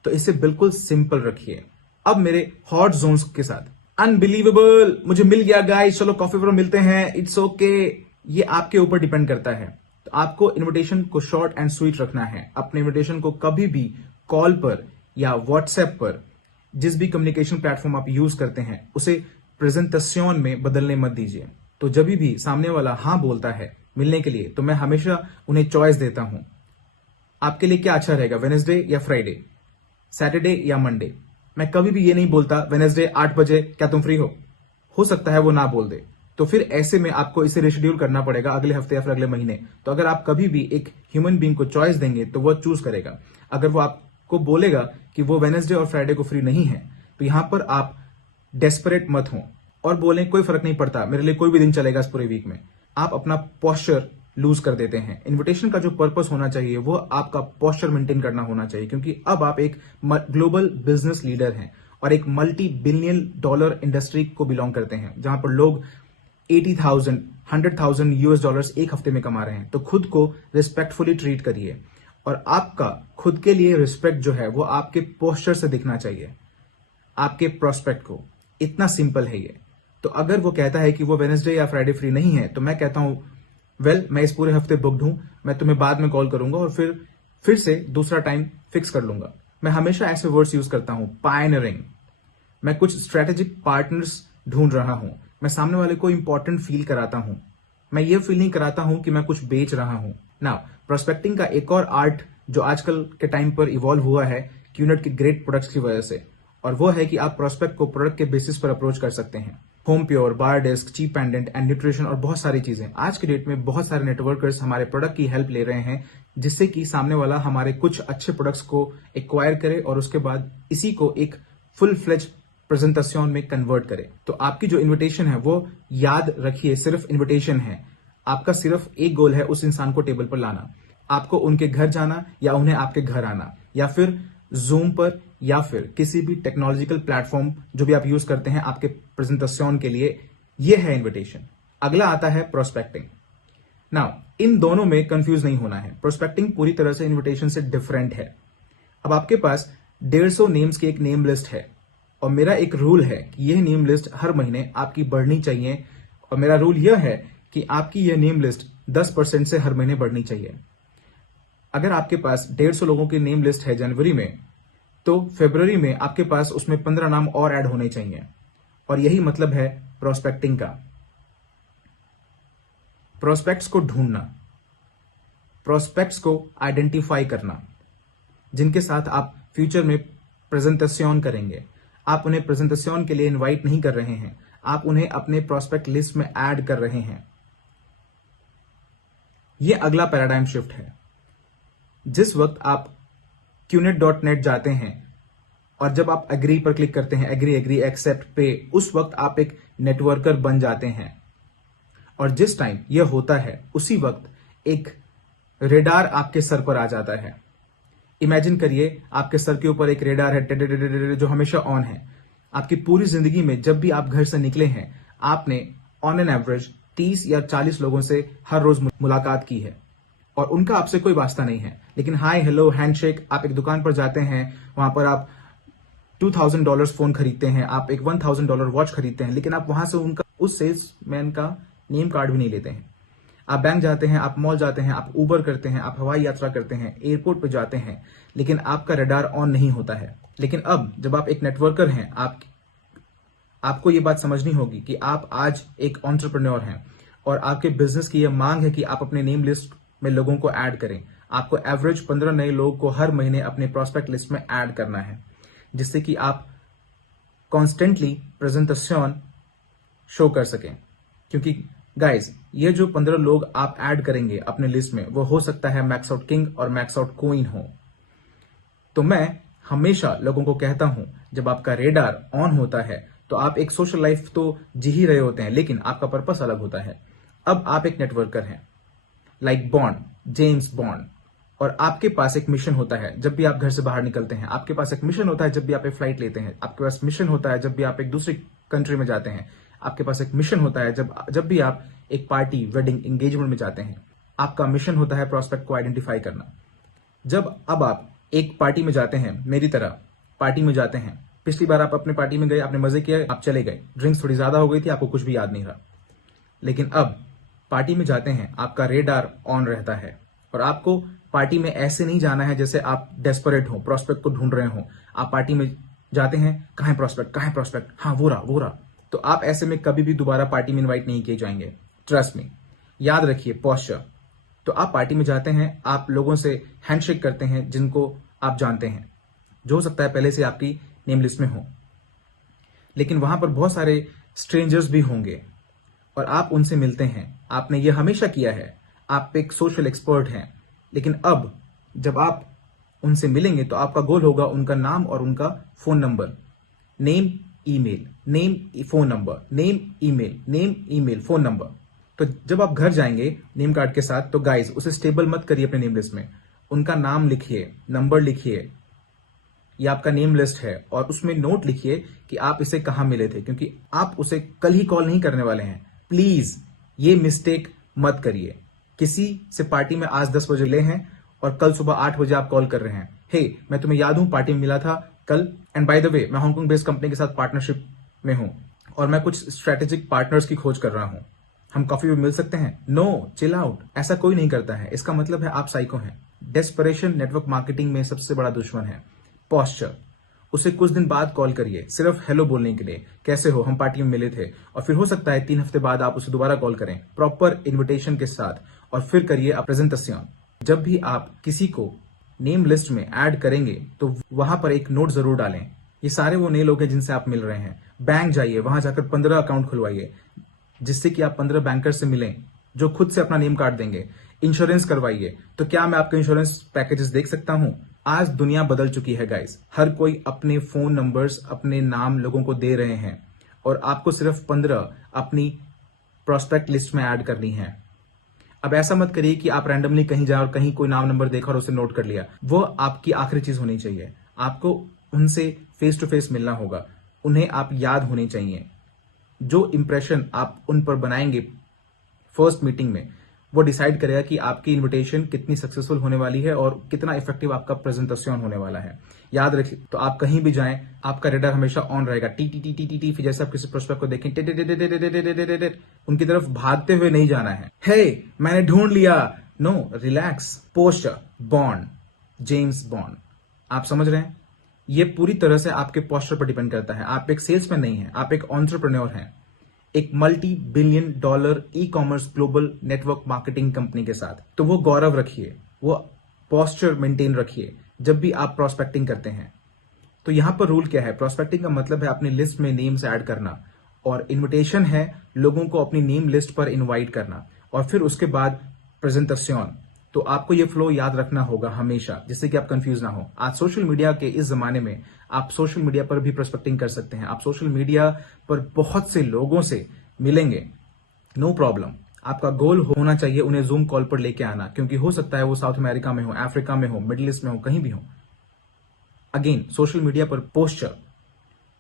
तो इसे बिल्कुल सिंपल रखिए। अब मेरे हॉट जोन्स के साथ, अनबिलीवेबल, मुझे मिल गया गाइस, चलो कॉफी पर मिलते हैं, इट्स ओके। ये आपके ऊपर डिपेंड करता है। तो आपको इन्विटेशन को शॉर्ट एंड स्वीट रखना है। अपने इन्विटेशन को कभी भी कॉल पर या व्हाट्सएप पर, जिस भी कम्युनिकेशन प्लेटफॉर्म आप यूज करते हैं, उसे प्रेजेंटेशन में बदलने मत दीजिए। तो जब भी सामने वाला हाँ बोलता है मिलने के लिए, तो मैं हमेशा उन्हें चॉइस देता हूं, आपके लिए क्या अच्छा रहेगा, वेडनेसडे या फ्राइडे, सैटरडे या मंडे। मैं कभी भी ये नहीं बोलता वेडनेसडे 8 बजे क्या तुम फ्री हो सकता है वो ना बोल दे, तो फिर ऐसे में आपको इसे रिशेड्यूल करना पड़ेगा अगले हफ्ते या फिर अगले महीने। तो अगर आप कभी भी एक ह्यूमन बीइंग को चॉइस देंगे तो वो चूज करेगा। अगर वो आपको बोलेगा कि वो वेडनेसडे और फ्राइडे को फ्री नहीं है, तो यहां पर आप डेस्परेट मत हो, और बोलें कोई फर्क नहीं पड़ता, मेरे लिए कोई भी दिन चलेगा इस पूरे वीक में। आप अपना पोस्चर लूज कर देते हैं। इन्विटेशन का जो पर्पस होना चाहिए वो आपका पोस्चर मेंटेन करना होना चाहिए, क्योंकि अब आप एक ग्लोबल बिजनेस लीडर हैं और एक मल्टी बिलियन डॉलर इंडस्ट्री को बिलोंग करते हैं, जहां पर लोग 80,000 100,000 यूएस डॉलर्स एक हफ्ते में कमा रहे हैं। तो खुद को रिस्पेक्टफुली ट्रीट करिए और आपका खुद के लिए रिस्पेक्ट जो है वो आपके पोस्चर से दिखना चाहिए आपके प्रोस्पेक्ट को। इतना सिंपल है ये। तो अगर वो कहता है कि वो वेडनेसडे या फ्राइडे फ्री नहीं है, तो मैं कहता हूं मैं इस पूरे हफ्ते बुक्ड हूं, मैं तुम्हें बाद में कॉल करूंगा और फिर से दूसरा टाइम फिक्स कर लूंगा। मैं हमेशा ऐसे वर्ड्स यूज करता हूं, पायनियरिंग। मैं कुछ स्ट्रेटेजिक पार्टनर्स ढूंढ रहा हूं। मैं सामने वाले को इंपॉर्टेंट फील कराता हूं। मैं ये फील नहीं कराता हूं कि मैं कुछ बेच रहा हूं ना। प्रोस्पेक्टिंग का एक और आर्ट जो आजकल के टाइम पर इवॉल्व हुआ है क्यूनेट के ग्रेट प्रोडक्ट्स की वजह से, और वो है कि आप प्रोस्पेक्ट को प्रोडक्ट के बेसिस पर अप्रोच कर सकते हैं। Home pure, bar desk, cheap pendant and nutrition और बहुत सारी चीजें। आज के डेट में बहुत सारे नेटवर्कर्स हमारे प्रोडक्ट की हेल्प ले रहे हैं, जिससे कि सामने वाला हमारे कुछ अच्छे प्रोडक्ट्स को एक्वायर करे और उसके बाद इसी को एक फुल फ्लेज प्रेजेंटेशन में कन्वर्ट करे। तो आपकी जो इन्विटेशन है वो याद रखिए सिर्फ इन्विटेशन है। आपका सिर्फ एक गोल है, उस इंसान को टेबल पर लाना। आपको उनके घर जाना या उन्हें आपके घर आना, या फिर जूम पर या फिर किसी भी टेक्नोलॉजिकल प्लेटफॉर्म जो भी आप यूज करते हैं आपके प्रेजेंटेशन के लिए, यह है इन्विटेशन। अगला आता है प्रोस्पेक्टिंग। नाउ इन दोनों में कंफ्यूज नहीं होना है। प्रोस्पेक्टिंग पूरी तरह से इन्विटेशन से डिफरेंट है। अब आपके पास 150 नेम्स की एक नेम लिस्ट है और मेरा एक रूल है कि यह नेम लिस्ट हर महीने आपकी बढ़नी चाहिए, और मेरा रूल यह है कि आपकी यह नेम लिस्ट 10% से हर महीने बढ़नी चाहिए। अगर आपके पास 150 लोगों की नेम लिस्ट है जनवरी में, तो फरवरी में आपके पास उसमें 15 नाम और ऐड होने चाहिए। और यही मतलब है प्रोस्पेक्टिंग का। प्रोस्पेक्ट्स को ढूंढना, प्रोस्पेक्ट्स को आइडेंटिफाई करना, जिनके साथ आप फ्यूचर में प्रेजेंटेशन करेंगे। आप उन्हें प्रेजेंटेशन के लिए इनवाइट नहीं कर रहे हैं, आप उन्हें अपने प्रोस्पेक्ट लिस्ट में ऐड कर रहे हैं। यह अगला पैराडाइम शिफ्ट है। जिस वक्त आप qnet.net जाते हैं और जब आप एग्री पर क्लिक करते हैं, एग्री एक्सेप्ट पे, उस वक्त आप एक नेटवर्कर बन जाते हैं। और जिस टाइम यह होता है उसी वक्त एक रेडार आपके सर पर आ जाता है। इमेजिन करिए आपके सर के ऊपर एक रेडार है जो हमेशा ऑन है। आपकी पूरी जिंदगी में जब भी आप घर से निकले हैं, आपने ऑन एन एवरेज 30 या 40 लोगों से हर रोज मुलाकात की है और उनका आपसे कोई वास्ता नहीं है। लेकिन हाय हेलो हैंडशेक, आप एक दुकान पर जाते हैं, वहां पर आप $2,000 फोन खरीदते हैं, आप एक $1,000 वॉच खरीदते हैं, लेकिन आप वहां से उस सेल्समैन का नेम कार्ड भी नहीं लेते हैं। आप बैंक जाते हैं, आप मॉल जाते हैं, आप उबर करते हैं, आप हवाई यात्रा करते हैं, एयरपोर्ट पर जाते हैं, लेकिन आपका रडार ऑन नहीं होता है। लेकिन अब जब आप एक नेटवर्कर हैं, आपको ये बात समझनी होगी कि आप आज एक एंटरप्रेन्योर हैं और आपके बिजनेस की यह मांग है कि आप अपने नेम लिस्ट में लोगों को ऐड करें। आपको एवरेज 15 नए लोगों को हर महीने अपने प्रोस्पेक्ट लिस्ट में ऐड करना है, जिससे कि आप कॉन्स्टेंटली प्रेजेंटेशन शो कर सकें। क्योंकि गाइज, ये जो 15 लोग आप ऐड करेंगे अपने लिस्ट में, वो हो सकता है मैक्स आउट किंग और मैक्स आउट क्वीन हो। तो मैं हमेशा लोगों को कहता हूं, जब आपका रेडार ऑन होता है तो आप एक सोशल लाइफ तो जी ही रहे होते हैं, लेकिन आपका पर्पस अलग होता है। अब आप एक नेटवर्कर हैं, लाइक बॉन्ड, जेम्स बॉन्ड, और आपके पास एक मिशन होता है जब भी आप घर से बाहर निकलते हैं। आपके पास एक मिशन होता है जब भी आप एक फ्लाइट लेते हैं। आपके पास मिशन होता है जब भी आप एक दूसरी कंट्री में जाते हैं। आपके पास एक मिशन होता है जब भी आप एक पार्टी, वेडिंग, एंगेजमेंट में जाते हैं। आपका मिशन होता है प्रोस्पेक्ट को आइडेंटिफाई करना। अब आप एक पार्टी में जाते हैं, मेरी तरह पार्टी में जाते हैं। पिछली बार आप अपने पार्टी में गए, आपने मजे किए, आप चले गए, ड्रिंक्स थोड़ी ज्यादा हो गई थी, आपको कुछ भी याद नहीं रहा। लेकिन अब पार्टी में जाते हैं, आपका रेडार ऑन रहता है और आपको पार्टी में ऐसे नहीं जाना है जैसे आप डेस्परेट हो, प्रोस्पेक्ट को ढूंढ रहे हो। आप पार्टी में जाते हैं, कहाँ है प्रोस्पेक्ट, हाँ वो रहा। तो आप ऐसे में कभी भी दोबारा पार्टी में इन्वाइट नहीं किए जाएंगे। ट्रस्ट मी, याद रखिए पोस्चर। तो आप पार्टी में जाते हैं, आप लोगों से हैंडशेक करते हैं जिनको आप जानते हैं, जो हो सकता है पहले से आपकी नेम लिस्ट में हो। लेकिन वहां पर बहुत सारे स्ट्रेंजर्स भी होंगे और आप उनसे मिलते हैं। आपने ये हमेशा किया है, आप एक सोशल एक्सपर्ट हैं। लेकिन अब जब आप उनसे मिलेंगे तो आपका गोल होगा उनका नाम और उनका phone number. Name email, name, phone number, name, email, name, email, phone number. तो जब आप घर जाएंगे नेम कार्ड के साथ, तो गाइस उसे स्टेबल मत करिए अपने नेम लिस्ट में। उनका नाम लिखिए, नंबर लिखिए, ये आपका नेम लिस्ट है, और उसमें नोट लिखिए कि आप इसे कहां मिले थे, क्योंकि आप उसे कल ही कॉल नहीं करने वाले हैं। प्लीज ये मिस्टेक मत करिए। किसी से पार्टी में आज 10 बजे ले हैं और कल सुबह 8 बजे आप कॉल कर रहे हैं, हे मैं तुम्हें याद हूं, पार्टी में मिला था कल, एंड बाय द वे मैं हांगकांग बेस्ड कंपनी के साथ पार्टनरशिप में हूं और मैं कुछ स्ट्रेटेजिक पार्टनर्स की खोज कर रहा हूं, हम कॉफी पे मिल सकते हैं? No, chill out. ऐसा कोई नहीं करता है, इसका मतलब है आप साइको हैं। डेस्परेशन नेटवर्क मार्केटिंग में सबसे बड़ा दुश्मन है। पोस्चर, उसे कुछ दिन बाद कॉल करिए सिर्फ हेलो बोलने के लिए, कैसे हो, हम पार्टी में मिले थे, और फिर हो सकता है 3 हफ्ते बाद आप उसे दोबारा कॉल करें प्रॉपर इन्विटेशन के साथ, और फिर करिए प्रेजेंटेशन। जब भी आप किसी को नेम लिस्ट में ऐड करेंगे तो वहां पर एक नोट जरूर डालें, ये सारे वो नए लोग हैं जिनसे आप मिल रहे हैं। बैंक जाइए, वहां जाकर 15 अकाउंट खुलवाइए, जिससे कि आप 15 बैंकर से मिलें जो खुद से अपना नेम कार्ड देंगे। इंश्योरेंस करवाइए। तो क्या मैं आपके इंश्योरेंस पैकेजेस देख सकता हूं? आज दुनिया बदल चुकी है गाइस, हर कोई अपने फोन नंबर्स, अपने नाम लोगों को दे रहे हैं, और आपको सिर्फ 15 अपनी प्रोस्पेक्ट लिस्ट में ऐड करनी है। अब ऐसा मत करिए कि आप रैंडमली कहीं जाए और कहीं कोई नाम नंबर देखा और उसे नोट कर लिया। वो आपकी आखिरी चीज होनी चाहिए। आपको उनसे फेस टू फेस मिलना होगा, उन्हें आप याद होने चाहिए। जो इंप्रेशन आप उन पर बनाएंगे फर्स्ट मीटिंग में, वो डिसाइड करेगा कि आपकी इनविटेशन कितनी सक्सेसफुल होने वाली है और कितना इफेक्टिव आपका प्रेजेंटेशन होने वाला है। याद रखिए, तो आप कहीं भी जाएं, आपका रेडार हमेशा ऑन रहेगा। T T T T T T, फिर जैसे आप किसी प्रोस्पेक्ट को देखें, टे टे टे टे टे टे टे टे टे टे, उनकी तरफ भागते हुए नहीं जाना है। हे मैंने ढूंढ लिया, no, relax. Posture, bond, James Bond, आप समझ रहे हैं? ये पूरी तरह से आपके पोस्चर पर डिपेंड करता है। आप एक सेल्समैन नहीं है, आप एक एंटरप्रेन्योर हैं, एक multi billion dollar e commerce global network marketing company के साथ। तो वो गौरव रखिए, वो पोस्चर मेंटेन रखिए जब भी आप प्रोस्पेक्टिंग करते हैं। तो यहां पर रूल क्या है? प्रोस्पेक्टिंग का मतलब है अपनी लिस्ट में नेम्स ऐड करना, और इनविटेशन है लोगों को अपनी नेम लिस्ट पर इनवाइट करना, और फिर उसके बाद प्रेजेंटेशन। तो आपको ये फ्लो याद रखना होगा हमेशा, जिससे कि आप कंफ्यूज ना हो। आज सोशल मीडिया के इस जमाने में आप सोशल मीडिया पर भी प्रोस्पेक्टिंग कर सकते हैं। आप सोशल मीडिया पर बहुत से लोगों से मिलेंगे, नो प्रॉब्लम। आपका गोल होना चाहिए उन्हें जूम कॉल पर लेके आना, क्योंकि हो सकता है वो साउथ अमेरिका में हो, अफ्रीका में हो, मिडिल ईस्ट में हो, कहीं भी हो। अगेन, सोशल मीडिया पर पोस्चर,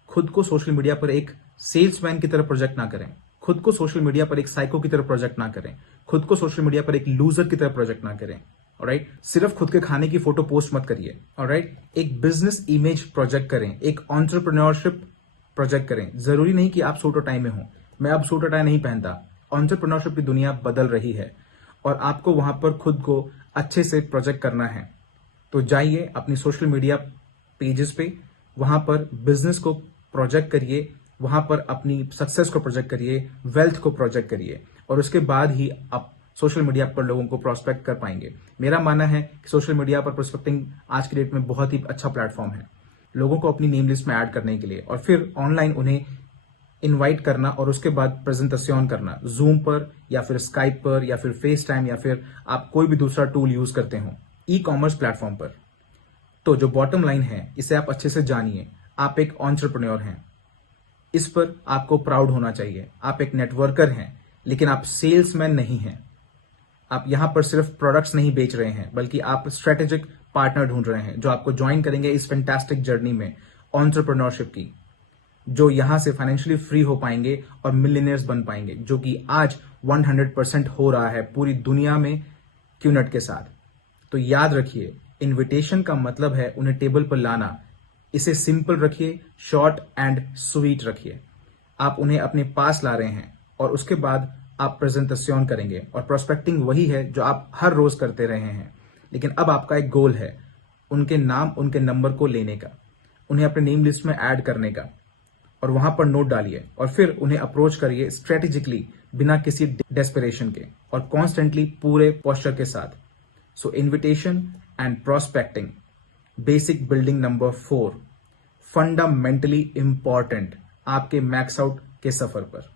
खुद को सोशल मीडिया पर एक सेल्समैन की तरह प्रोजेक्ट ना करें, खुद को सोशल मीडिया पर एक साइको की तरह प्रोजेक्ट ना करें, खुद को सोशल मीडिया पर एक लूजर की तरह प्रोजेक्ट ना करें। ऑलराइट, सिर्फ खुद के खाने की फोटो पोस्ट मत करिए। ऑलराइट, एक बिजनेस इमेज प्रोजेक्ट करें, एक एंटरप्रेन्योरशिप प्रोजेक्ट करें। जरूरी नहीं कि आप सूट और टाई में हो, मैं अब सूट और टाई नहीं पहनता। एंटरप्रेन्योरशिप की दुनिया बदल रही है और आपको वहां पर खुद को अच्छे से प्रोजेक्ट करना है। तो जाइए अपनी सोशल मीडिया पेजेस पे, वहां पर बिजनेस को प्रोजेक्ट करिए, वहां पर अपनी सक्सेस को प्रोजेक्ट करिए, वेल्थ को प्रोजेक्ट करिए, और उसके बाद ही आप सोशल मीडिया पर लोगों को प्रोस्पेक्ट कर पाएंगे। मेरा मानना है कि सोशल मीडिया पर प्रोस्पेक्टिंग आज की डेट में बहुत ही अच्छा प्लेटफॉर्म है लोगों को अपनी नेम लिस्ट में ऐड करने के लिए, और फिर ऑनलाइन उन्हें इनवाइट करना, और उसके बाद प्रेजेंटेशन करना जूम पर या फिर स्काइप पर या फिर फेस टाइम या फिर आप कोई भी दूसरा टूल यूज करते हो ई कॉमर्स प्लेटफॉर्म पर। तो जो बॉटम लाइन है, इसे आप अच्छे से जानिए। आप एक एंटरप्रेन्योर हैं, इस पर आपको प्राउड होना चाहिए। आप एक नेटवर्कर हैं, लेकिन आप सेल्समैन नहीं हैं। आप यहां पर सिर्फ प्रोडक्ट्स नहीं बेच रहे हैं, बल्कि आप स्ट्रेटेजिक पार्टनर ढूंढ रहे हैं जो आपको ज्वाइन करेंगे इस फैंटास्टिक जर्नी में एंटरप्रेन्योरशिप की, जो यहां से फाइनेंशियली फ्री हो पाएंगे और मिलियनियर्स बन पाएंगे, जो कि आज 100% हो रहा है पूरी दुनिया में क्यूनेट के साथ। तो याद रखिए, इन्विटेशन का मतलब है उन्हें टेबल पर लाना। इसे सिंपल रखिए, शॉर्ट एंड स्वीट रखिए। आप उन्हें अपने पास ला रहे हैं और उसके बाद आप प्रेजेंटेशन करेंगे, और प्रोस्पेक्टिंग वही है जो आप हर रोज करते रहे हैं, लेकिन अब आपका एक गोल है उनके नाम, उनके नंबर को लेने का, उन्हें अपने नेम लिस्ट में ऐड करने का, और वहां पर नोट डालिए और फिर उन्हें अप्रोच करिए स्ट्रेटेजिकली, बिना किसी डेस्परेशन के, और कॉन्स्टेंटली पूरे पोस्चर के साथ। So invitation and prospecting, basic building number 4, fundamentally important आपके मैक्स आउट के सफर पर।